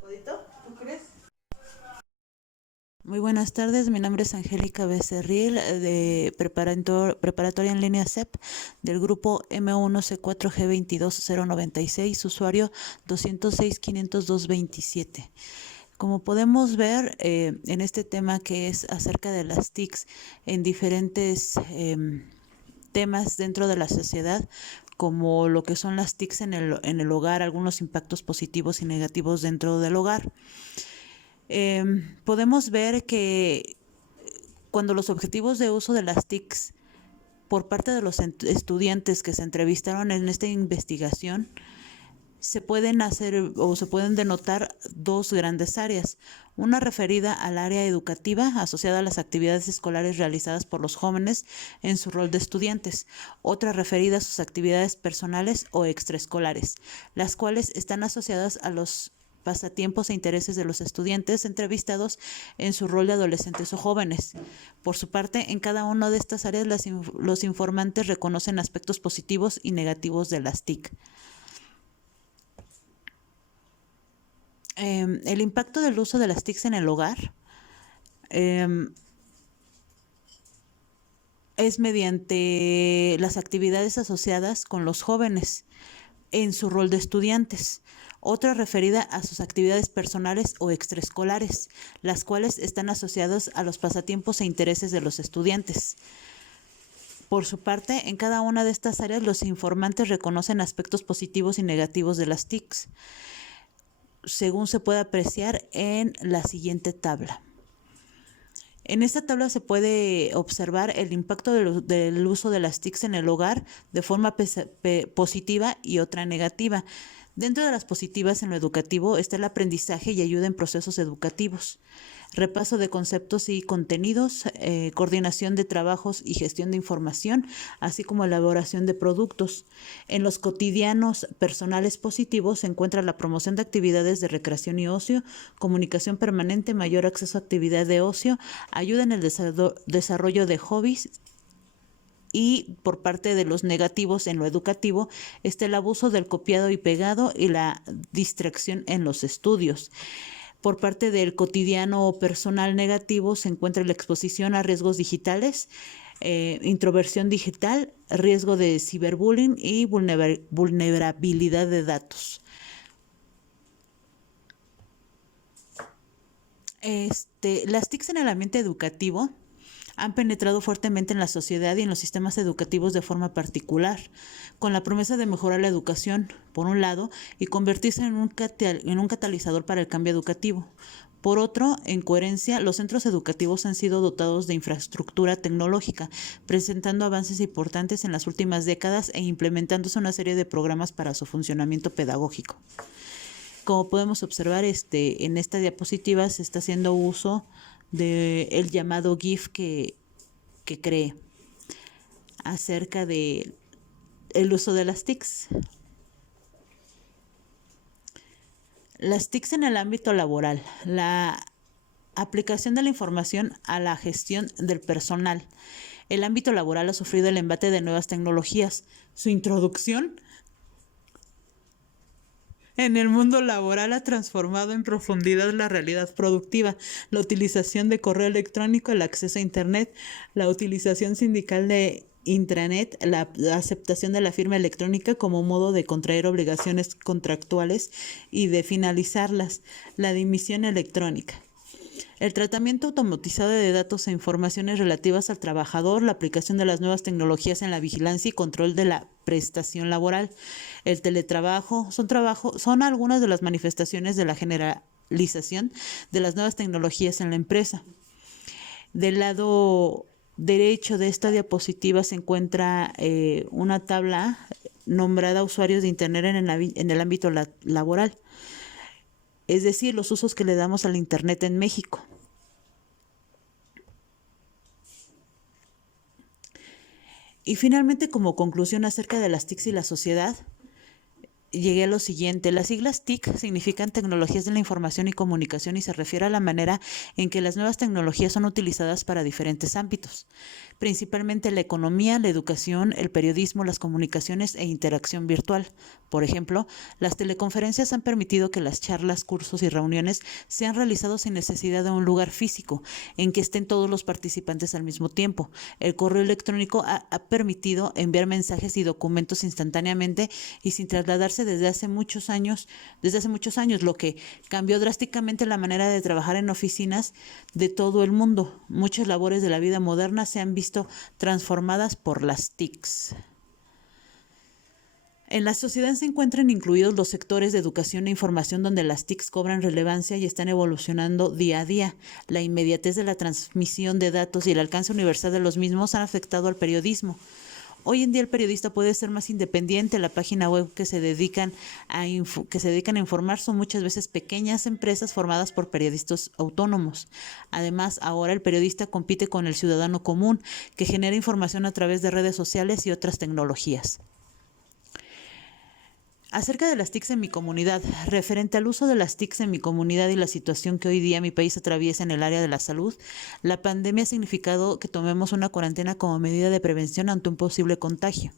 ¿Codito? ¿Tú crees? Muy buenas tardes, mi nombre es Angélica Becerril, de preparatoria en línea CEP, del grupo M1C4G22096, usuario 206-502-27. Como podemos ver en este tema que es acerca de las TICs en diferentes temas dentro de la sociedad, como lo que son las TICs en el hogar, algunos impactos positivos y negativos dentro del hogar. Podemos ver que cuando los objetivos de uso de las TICs por parte de los estudiantes que se entrevistaron en esta investigación, se pueden hacer o se pueden denotar dos grandes áreas. Una referida al área educativa asociada a las actividades escolares realizadas por los jóvenes en su rol de estudiantes. Otra referida a sus actividades personales o extraescolares, las cuales están asociadas a los pasatiempos e intereses de los estudiantes entrevistados en su rol de adolescentes o jóvenes. Por su parte, en cada una de estas áreas los informantes reconocen aspectos positivos y negativos de las TIC. El impacto del uso de las TICs en el hogar es mediante las actividades asociadas con los jóvenes en su rol de estudiantes. Otra referida a sus actividades personales o extraescolares, las cuales están asociadas a los pasatiempos e intereses de los estudiantes. Por su parte, en cada una de estas áreas los informantes reconocen aspectos positivos y negativos de las TICs, según se puede apreciar en la siguiente tabla. En esta tabla se puede observar el impacto del uso de las TICs en el hogar de forma positiva y otra negativa. Dentro de las positivas en lo educativo está el aprendizaje y ayuda en procesos educativos, repaso de conceptos y contenidos, coordinación de trabajos y gestión de información, así como elaboración de productos. En los cotidianos personales positivos se encuentra la promoción de actividades de recreación y ocio, comunicación permanente, mayor acceso a actividad de ocio, ayuda en el desarrollo de hobbies. Y por parte de los negativos en lo educativo está el abuso del copiado y pegado y la distracción en los estudios. Por parte del cotidiano o personal negativo se encuentra la exposición a riesgos digitales, introversión digital, riesgo de ciberbullying y vulnerabilidad de datos. Las TICs en el ambiente educativo han penetrado fuertemente en la sociedad y en los sistemas educativos de forma particular, con la promesa de mejorar la educación, por un lado, y convertirse en un catalizador para el cambio educativo. Por otro, en coherencia, los centros educativos han sido dotados de infraestructura tecnológica, presentando avances importantes en las últimas décadas e implementándose una serie de programas para su funcionamiento pedagógico. Como podemos observar, en esta diapositiva se está haciendo uso del llamado GIF que creé acerca de el uso de las TICs. Las TICs en el ámbito laboral, la aplicación de la información a la gestión del personal. El ámbito laboral ha sufrido el embate de nuevas tecnologías. Su introducción en el mundo laboral ha transformado en profundidad la realidad productiva, la utilización de correo electrónico, el acceso a Internet, la utilización sindical de intranet, la aceptación de la firma electrónica como modo de contraer obligaciones contractuales y de finalizarlas, la dimisión electrónica. El tratamiento automatizado de datos e informaciones relativas al trabajador, la aplicación de las nuevas tecnologías en la vigilancia y control de la prestación laboral, el teletrabajo, son algunas de las manifestaciones de la generalización de las nuevas tecnologías en la empresa. Del lado derecho de esta diapositiva se encuentra una tabla nombrada usuarios de Internet en el ámbito laboral, es decir, los usos que le damos al Internet en México. Y finalmente, como conclusión acerca de las TICs y la sociedad, llegué a lo siguiente. Las siglas TIC significan Tecnologías de la Información y Comunicación y se refiere a la manera en que las nuevas tecnologías son utilizadas para diferentes ámbitos, principalmente la economía, la educación, el periodismo, las comunicaciones e interacción virtual. Por ejemplo, las teleconferencias han permitido que las charlas, cursos y reuniones sean realizados sin necesidad de un lugar físico en que estén todos los participantes al mismo tiempo. El correo electrónico ha permitido enviar mensajes y documentos instantáneamente y sin trasladarse desde hace muchos años, lo que cambió drásticamente la manera de trabajar en oficinas de todo el mundo. Muchas labores de la vida moderna se han visto transformadas por las TICs. En la sociedad se encuentran incluidos los sectores de educación e información donde las TICs cobran relevancia y están evolucionando día a día. La inmediatez de la transmisión de datos y el alcance universal de los mismos han afectado al periodismo. Hoy en día el periodista puede ser más independiente. La página web que se dedican a informar son muchas veces pequeñas empresas formadas por periodistas autónomos. Además, ahora el periodista compite con el ciudadano común, que genera información a través de redes sociales y otras tecnologías. Acerca de las TICs en mi comunidad, referente al uso de las TICs en mi comunidad y la situación que hoy día mi país atraviesa en el área de la salud, la pandemia ha significado que tomemos una cuarentena como medida de prevención ante un posible contagio.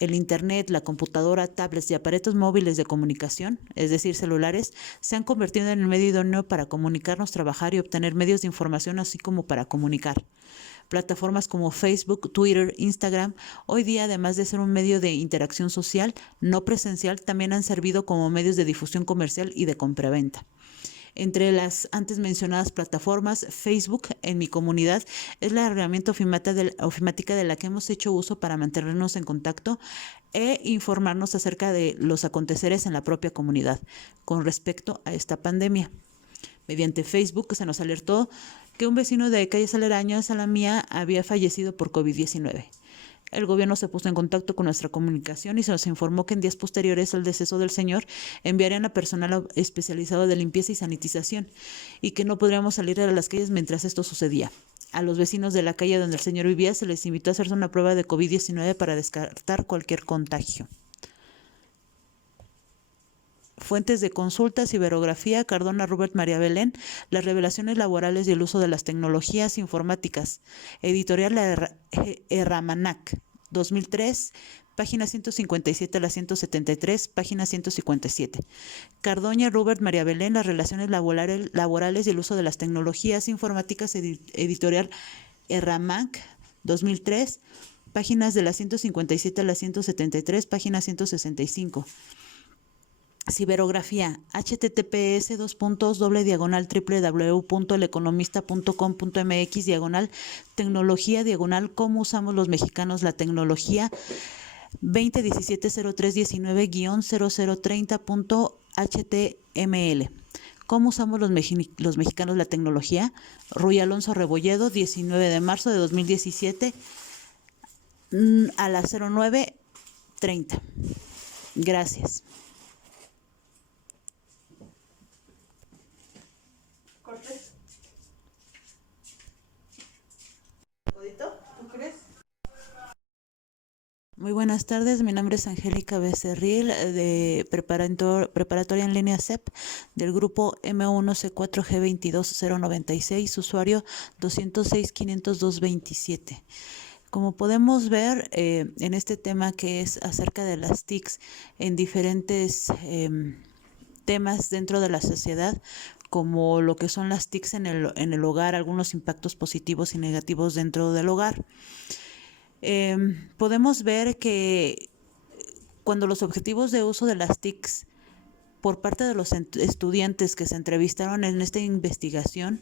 El Internet, la computadora, tablets y aparatos móviles de comunicación, es decir, celulares, se han convertido en el medio idóneo para comunicarnos, trabajar y obtener medios de información, así como para comunicar. Plataformas como Facebook, Twitter, Instagram, hoy día, además de ser un medio de interacción social no presencial, también han servido como medios de difusión comercial y de compraventa. Entre las antes mencionadas plataformas, Facebook en mi comunidad es la herramienta ofimática de la que hemos hecho uso para mantenernos en contacto e informarnos acerca de los aconteceres en la propia comunidad con respecto a esta pandemia. Mediante Facebook se nos alertó que un vecino de calles aledañas a la mía había fallecido por COVID-19. El gobierno se puso en contacto con nuestra comunicación y se nos informó que en días posteriores al deceso del señor enviarían a personal especializado de limpieza y sanitización y que no podríamos salir a las calles mientras esto sucedía. A los vecinos de la calle donde el señor vivía se les invitó a hacerse una prueba de COVID-19 para descartar cualquier contagio. Fuentes de consulta, ciberografía, Cardona Rubert María Belén, las revelaciones laborales y el uso de las tecnologías informáticas. Editorial Erramanac, 2003, página 157 a la 173, página 157. Cardoña Rubert María Belén, las relaciones laborales y el uso de las tecnologías informáticas. Editorial Erramac, 2003, páginas de la 157 a la 173, página 165. Ciberografía, https://www.eleconomista.com.mx/tecnología/ cómo usamos los mexicanos la tecnología 2017-0319-0030.html. ¿Cómo usamos los mexicanos la tecnología? Ruy Alonso Rebolledo, 19 de marzo de 2017 a las 09:30. Gracias. Cortés. ¿Codito? ¿Tú crees? Muy buenas tardes, mi nombre es Angélica Becerril de Preparatoria en Línea CEP del grupo M1C4G22096, usuario 206-502-27. Como podemos ver en este tema que es acerca de las TICs en diferentes temas dentro de la sociedad, como lo que son las TICs en el hogar, algunos impactos positivos y negativos dentro del hogar. Podemos ver que cuando los objetivos de uso de las TICs por parte de los estudiantes que se entrevistaron en esta investigación,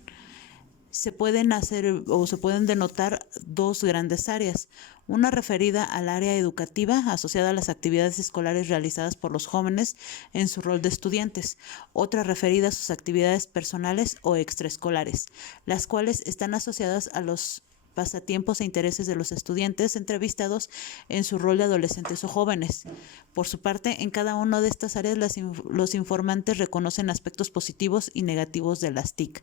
se pueden hacer o se pueden denotar dos grandes áreas. Una referida al área educativa asociada a las actividades escolares realizadas por los jóvenes en su rol de estudiantes. Otra referida a sus actividades personales o extraescolares, las cuales están asociadas a los pasatiempos e intereses de los estudiantes entrevistados en su rol de adolescentes o jóvenes. Por su parte, en cada una de estas áreas los informantes reconocen aspectos positivos y negativos de las TIC.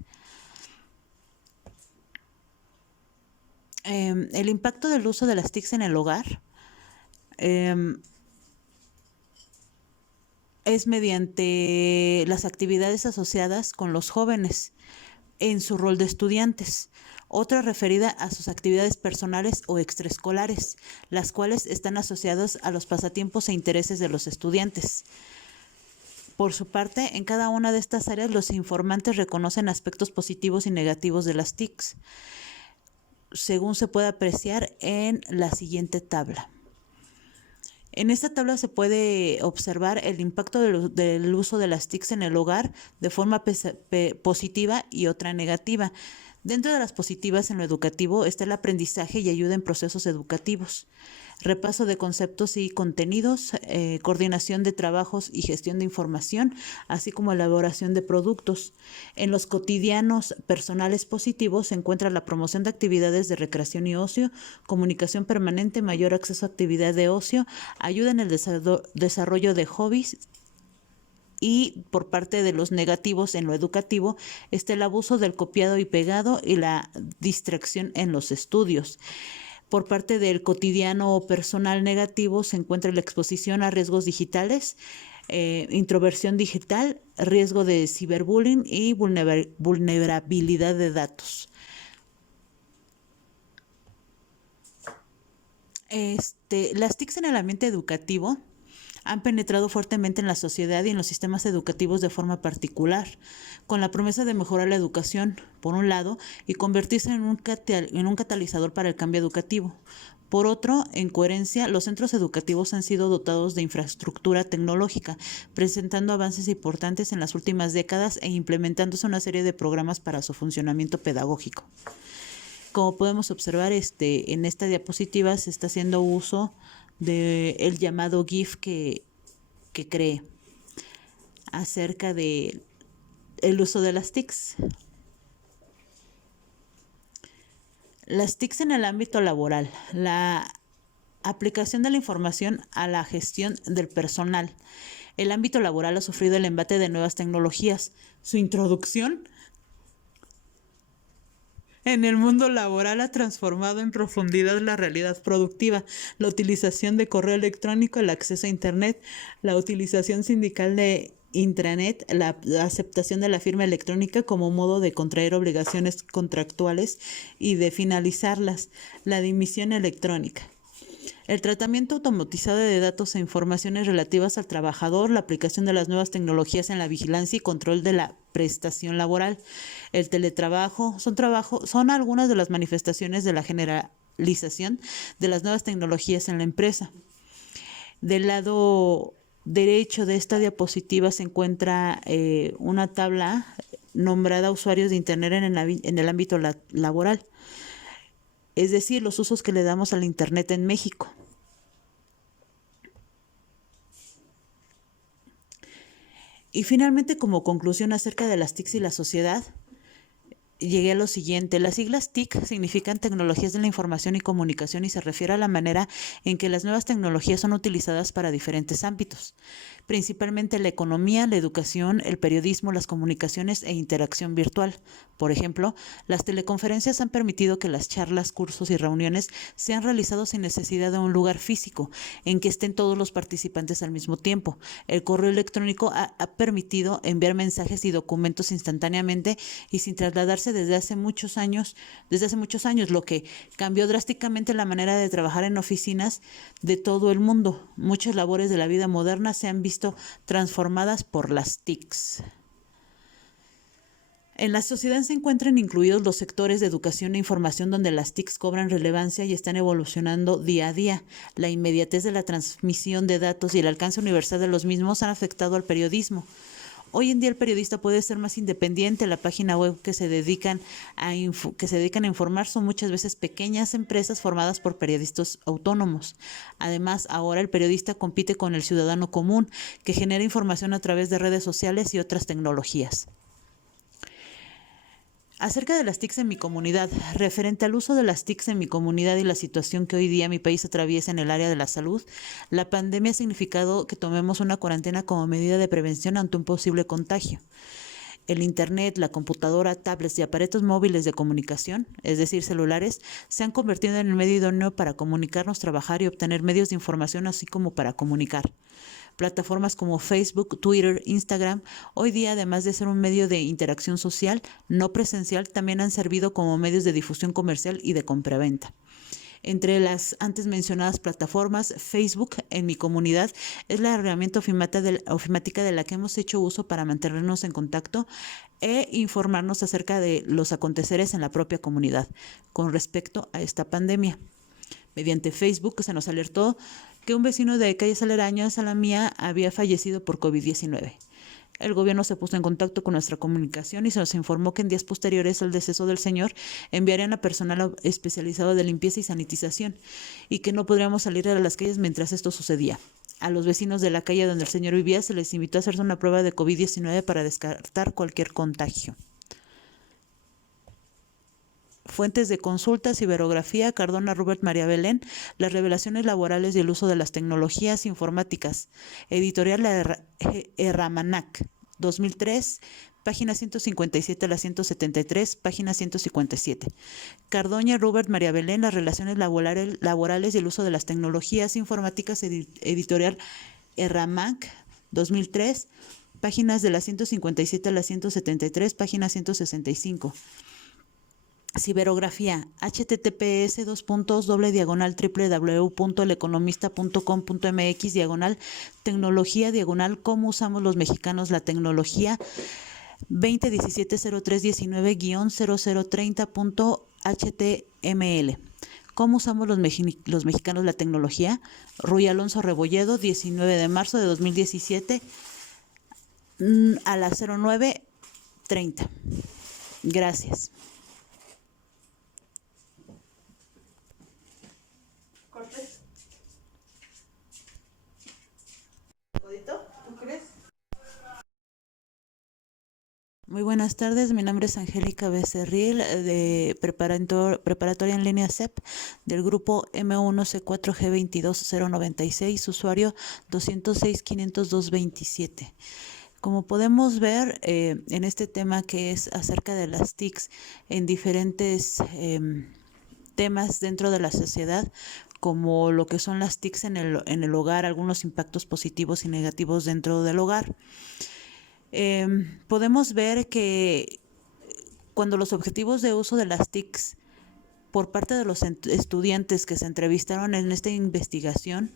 El impacto del uso de las TICs en el hogar es mediante las actividades asociadas con los jóvenes en su rol de estudiantes. Otra referida a sus actividades personales o extraescolares, las cuales están asociadas a los pasatiempos e intereses de los estudiantes. Por su parte, en cada una de estas áreas los informantes reconocen aspectos positivos y negativos de las TICs, según se puede apreciar en la siguiente tabla. En esta tabla se puede observar el impacto del uso de las TICs en el hogar de forma positiva y otra negativa. Dentro de las positivas en lo educativo está el aprendizaje y ayuda en procesos educativos, repaso de conceptos y contenidos, coordinación de trabajos y gestión de información, así como elaboración de productos. En los cotidianos personales positivos se encuentra la promoción de actividades de recreación y ocio, comunicación permanente, mayor acceso a actividad de ocio, ayuda en el desarrollo de hobbies. Y por parte de los negativos en lo educativo está el abuso del copiado y pegado y la distracción en los estudios. Por parte del cotidiano o personal negativo se encuentra la exposición a riesgos digitales, introversión digital, riesgo de ciberbullying y vulnerabilidad de datos. Las TICs en el ambiente educativo han penetrado fuertemente en la sociedad y en los sistemas educativos de forma particular, con la promesa de mejorar la educación, por un lado, y convertirse en un catalizador para el cambio educativo. Por otro, en coherencia, los centros educativos han sido dotados de infraestructura tecnológica, presentando avances importantes en las últimas décadas e implementándose una serie de programas para su funcionamiento pedagógico. Como podemos observar, en esta diapositiva se está haciendo uso del llamado GIF que creé acerca del uso de las TICs. Las TICs en el ámbito laboral, la aplicación de la información a la gestión del personal. El ámbito laboral ha sufrido el embate de nuevas tecnologías. Su introducción en el mundo laboral ha transformado en profundidad la realidad productiva, la utilización de correo electrónico, el acceso a Internet, la utilización sindical de intranet, la aceptación de la firma electrónica como modo de contraer obligaciones contractuales y de finalizarlas, la dimisión electrónica. El tratamiento automatizado de datos e informaciones relativas al trabajador, la aplicación de las nuevas tecnologías en la vigilancia y control de la prestación laboral, el teletrabajo, son algunas de las manifestaciones de la generalización de las nuevas tecnologías en la empresa. Del lado derecho de esta diapositiva se encuentra una tabla nombrada usuarios de Internet en el ámbito laboral, es decir, los usos que le damos al Internet en México. Y finalmente, como conclusión acerca de las TICs y la sociedad, llegué a lo siguiente. Las siglas TIC significan Tecnologías de la Información y Comunicación y se refiere a la manera en que las nuevas tecnologías son utilizadas para diferentes ámbitos, principalmente la economía, la educación, el periodismo, las comunicaciones e interacción virtual. Por ejemplo, las teleconferencias han permitido que las charlas, cursos y reuniones sean realizados sin necesidad de un lugar físico en que estén todos los participantes al mismo tiempo. El correo electrónico ha permitido enviar mensajes y documentos instantáneamente y sin trasladarse desde hace muchos años, lo que cambió drásticamente la manera de trabajar en oficinas de todo el mundo. Muchas labores de la vida moderna se han visto transformadas por las TICs. En la sociedad se encuentran incluidos los sectores de educación e información donde las TICs cobran relevancia y están evolucionando día a día. La inmediatez de la transmisión de datos y el alcance universal de los mismos han afectado al periodismo. Hoy en día el periodista puede ser más independiente. La página web que se dedican a informar son muchas veces pequeñas empresas formadas por periodistas autónomos. Además, ahora el periodista compite con el ciudadano común, que genera información a través de redes sociales y otras tecnologías. Acerca de las TICs en mi comunidad, referente al uso de las TICs en mi comunidad y la situación que hoy día mi país atraviesa en el área de la salud, la pandemia ha significado que tomemos una cuarentena como medida de prevención ante un posible contagio. El Internet, la computadora, tablets y aparatos móviles de comunicación, es decir, celulares, se han convertido en el medio idóneo para comunicarnos, trabajar y obtener medios de información, así como para comunicar. Plataformas como Facebook, Twitter, Instagram, hoy día, además de ser un medio de interacción social no presencial, también han servido como medios de difusión comercial y de compraventa. Entre las antes mencionadas plataformas, Facebook en mi comunidad es la herramienta ofimática de la que hemos hecho uso para mantenernos en contacto e informarnos acerca de los aconteceres en la propia comunidad con respecto a esta pandemia. Mediante Facebook se nos alertó que un vecino de calles aledañas a la mía había fallecido por COVID-19. El gobierno se puso en contacto con nuestra comunicación y se nos informó que en días posteriores al deceso del señor enviarían a personal especializado de limpieza y sanitización y que no podríamos salir a las calles mientras esto sucedía. A los vecinos de la calle donde el señor vivía se les invitó a hacerse una prueba de COVID-19 para descartar cualquier contagio. Fuentes de consulta, ciberografía, Cardona Rubert María Belén, las revelaciones laborales y el uso de las tecnologías informáticas. Editorial Erramanac, 2003, página 157 a la 173, página 157. Cardoña Rubert María Belén, las relaciones laborales y el uso de las tecnologías informáticas. Editorial Erramac, 2003, páginas de la 157 a la 173, página 165. Ciberografía, https://www.eleconomista.com.mx/tecnología/ cómo usamos los mexicanos la tecnología 2017-0319-0030.html. ¿Cómo usamos los mexicanos la tecnología? Ruy Alonso Rebolledo, 19 de marzo de 2017 a las 09:30. Gracias. Cortés. ¿Codito? ¿Tú crees? Muy buenas tardes, mi nombre es Angélica Becerril, de preparatoria en línea CEP, del grupo M1C4G22096, usuario 206-502-27. Como podemos ver en este tema que es acerca de las TICs en diferentes temas dentro de la sociedad, como lo que son las TICs en el hogar, algunos impactos positivos y negativos dentro del hogar. Podemos ver que cuando los objetivos de uso de las TICs por parte de los estudiantes que se entrevistaron en esta investigación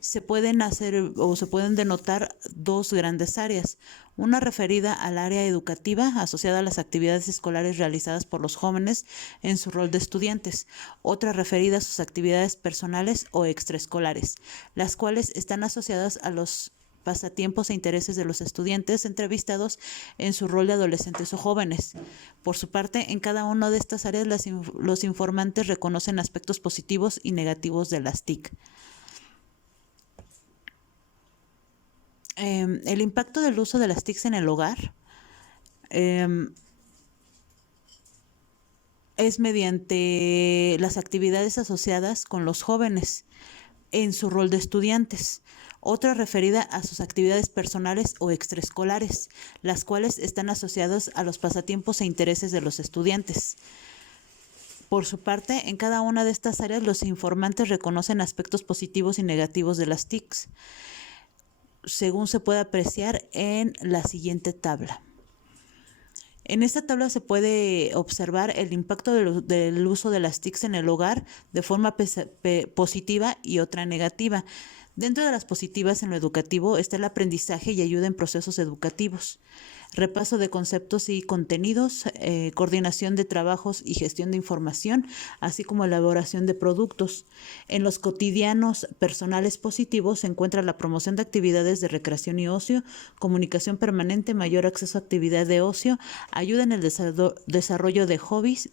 se pueden hacer o se pueden denotar dos grandes áreas. Una referida al área educativa asociada a las actividades escolares realizadas por los jóvenes en su rol de estudiantes. Otra referida a sus actividades personales o extraescolares, las cuales están asociadas a los pasatiempos e intereses de los estudiantes entrevistados en su rol de adolescentes o jóvenes. Por su parte, en cada una de estas áreas los informantes reconocen aspectos positivos y negativos de las TIC. El impacto del uso de las TICs en el hogar es mediante las actividades asociadas con los jóvenes en su rol de estudiantes. Otra referida a sus actividades personales o extraescolares, las cuales están asociadas a los pasatiempos e intereses de los estudiantes. Por su parte, en cada una de estas áreas los informantes reconocen aspectos positivos y negativos de las TICs, según se puede apreciar en la siguiente tabla. En esta tabla se puede observar el impacto del uso de las TICs en el hogar de forma positiva y otra negativa. Dentro de las positivas en lo educativo está el aprendizaje y ayuda en procesos educativos, repaso de conceptos y contenidos, coordinación de trabajos y gestión de información, así como elaboración de productos. En los cotidianos personales positivos se encuentra la promoción de actividades de recreación y ocio, comunicación permanente, mayor acceso a actividad de ocio, ayuda en el desarrollo de hobbies.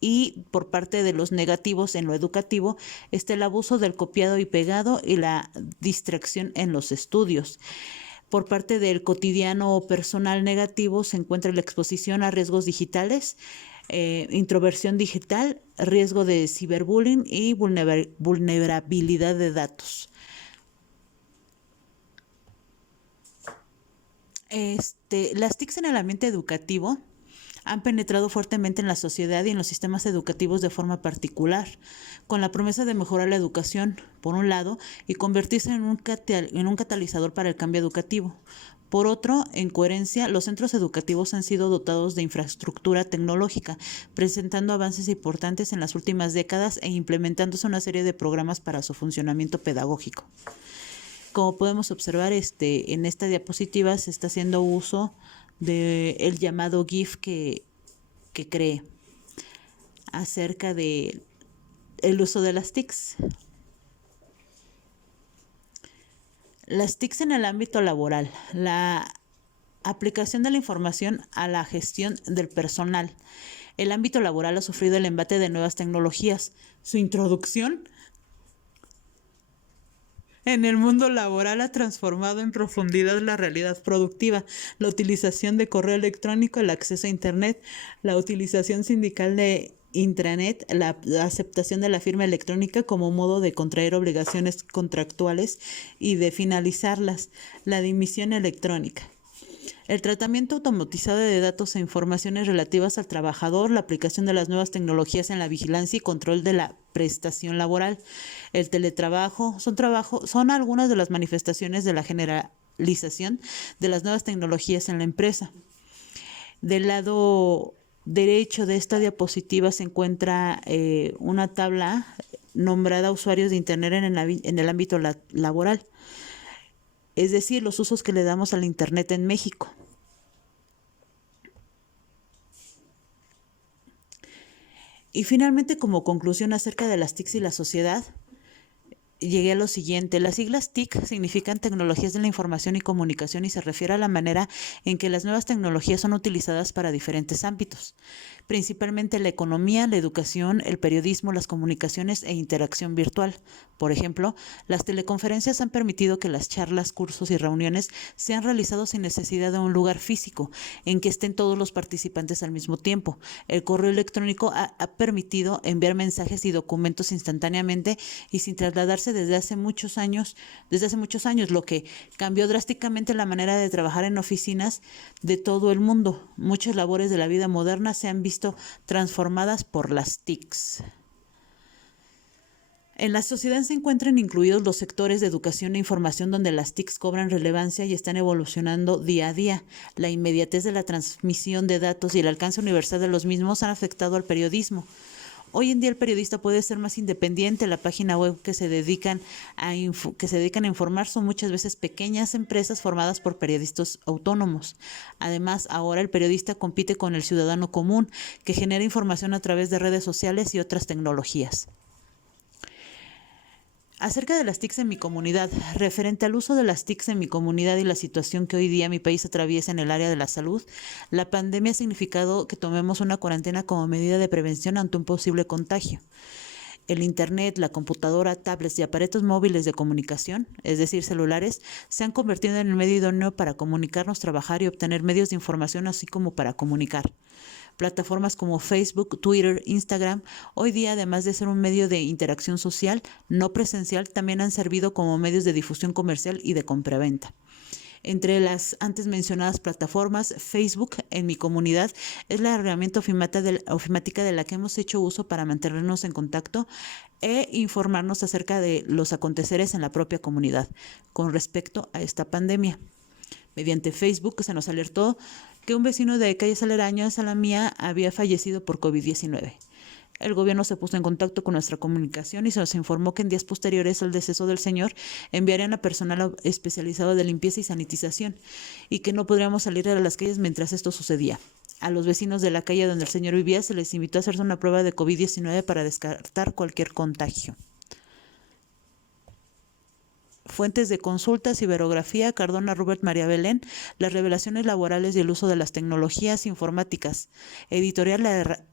Y por parte de los negativos en lo educativo está el abuso del copiado y pegado y la distracción en los estudios. Por parte del cotidiano o personal negativo se encuentra la exposición a riesgos digitales, introversión digital, riesgo de ciberbullying y vulnerabilidad de datos. Las TICs en el ambiente educativo han penetrado fuertemente en la sociedad y en los sistemas educativos de forma particular, con la promesa de mejorar la educación, por un lado, y convertirse en un catalizador para el cambio educativo. Por otro, en coherencia, los centros educativos han sido dotados de infraestructura tecnológica, presentando avances importantes en las últimas décadas e implementándose una serie de programas para su funcionamiento pedagógico. Como podemos observar, en esta diapositiva se está haciendo uso del llamado GIF que creé acerca del uso de las TICs. Las TICs en el ámbito laboral, la aplicación de la información a la gestión del personal. El ámbito laboral ha sufrido el embate de nuevas tecnologías. Su introducción en el mundo laboral ha transformado en profundidad la realidad productiva, la utilización de correo electrónico, el acceso a Internet, la utilización sindical de intranet, la aceptación de la firma electrónica como modo de contraer obligaciones contractuales y de finalizarlas, la dimisión electrónica. El tratamiento automatizado de datos e informaciones relativas al trabajador, la aplicación de las nuevas tecnologías en la vigilancia y control de la prestación laboral, el teletrabajo, son algunas de las manifestaciones de la generalización de las nuevas tecnologías en la empresa. Del lado derecho de esta diapositiva se encuentra una tabla nombrada usuarios de Internet en el ámbito laboral, es decir, los usos que le damos al Internet en México. Y finalmente, como conclusión acerca de las TICs y la sociedad, llegué a lo siguiente. Las siglas TIC significan Tecnologías de la Información y Comunicación y se refiere a la manera en que las nuevas tecnologías son utilizadas para diferentes ámbitos, principalmente la economía, la educación, el periodismo, las comunicaciones e interacción virtual. Por ejemplo, las teleconferencias han permitido que las charlas, cursos y reuniones sean realizados sin necesidad de un lugar físico en que estén todos los participantes al mismo tiempo. El correo electrónico ha permitido enviar mensajes y documentos instantáneamente y sin trasladarse desde hace muchos años, lo que cambió drásticamente la manera de trabajar en oficinas de todo el mundo. Muchas labores de la vida moderna se han visto transformadas por las TICs. En la sociedad se encuentran incluidos los sectores de educación e información donde las TICs cobran relevancia y están evolucionando día a día. La inmediatez de la transmisión de datos y el alcance universal de los mismos han afectado al periodismo. Hoy en día el periodista puede ser más independiente. La página web que se dedican a informar son muchas veces pequeñas empresas formadas por periodistas autónomos. Además, ahora el periodista compite con el ciudadano común, que genera información a través de redes sociales y otras tecnologías. Acerca de las TICs en mi comunidad, referente al uso de las TICs en mi comunidad y la situación que hoy día mi país atraviesa en el área de la salud, la pandemia ha significado que tomemos una cuarentena como medida de prevención ante un posible contagio. El Internet, la computadora, tablets y aparatos móviles de comunicación, es decir, celulares, se han convertido en el medio idóneo para comunicarnos, trabajar y obtener medios de información, así como para comunicar. Plataformas como Facebook, Twitter, Instagram, hoy día, además de ser un medio de interacción social no presencial, también han servido como medios de difusión comercial y de compraventa. Entre las antes mencionadas plataformas, Facebook en mi comunidad es la herramienta ofimática de la que hemos hecho uso para mantenernos en contacto e informarnos acerca de los aconteceres en la propia comunidad con respecto a esta pandemia. Mediante Facebook se nos alertó que un vecino de calles aledañas a la mía había fallecido por COVID-19. El gobierno se puso en contacto con nuestra comunicación y se nos informó que en días posteriores al deceso del señor enviarían a personal especializado de limpieza y sanitización y que no podríamos salir a las calles mientras esto sucedía. A los vecinos de la calle donde el señor vivía se les invitó a hacerse una prueba de COVID-19 para descartar cualquier contagio. Fuentes de consulta, ciberografía, Cardona Rubert María Belén, las revelaciones laborales y el uso de las tecnologías informáticas. Editorial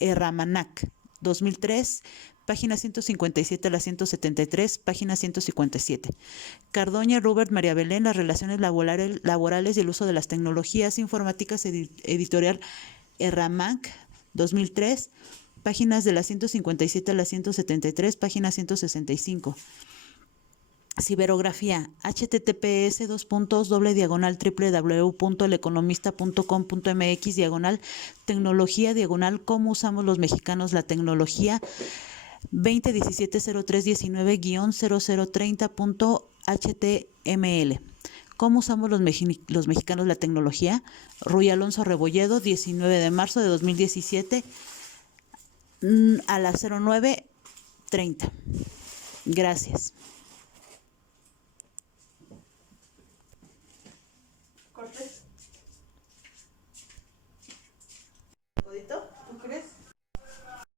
Erramanac, 2003, página 157 a la 173, página 157. Cardoña Rubert María Belén, las relaciones laborales y el uso de las tecnologías informáticas. Editorial Erramac, 2003, páginas de la 157 a la 173, página 165. Ciberografía, https://www.eleconomista.com.mx/tecnología/ cómo usamos los mexicanos la tecnología 2017-0319-0030.html. ¿Cómo usamos los mexicanos la tecnología? Ruy Alonso Rebolledo, 19 de marzo de 2017 a las 09:30. Gracias. Cortés.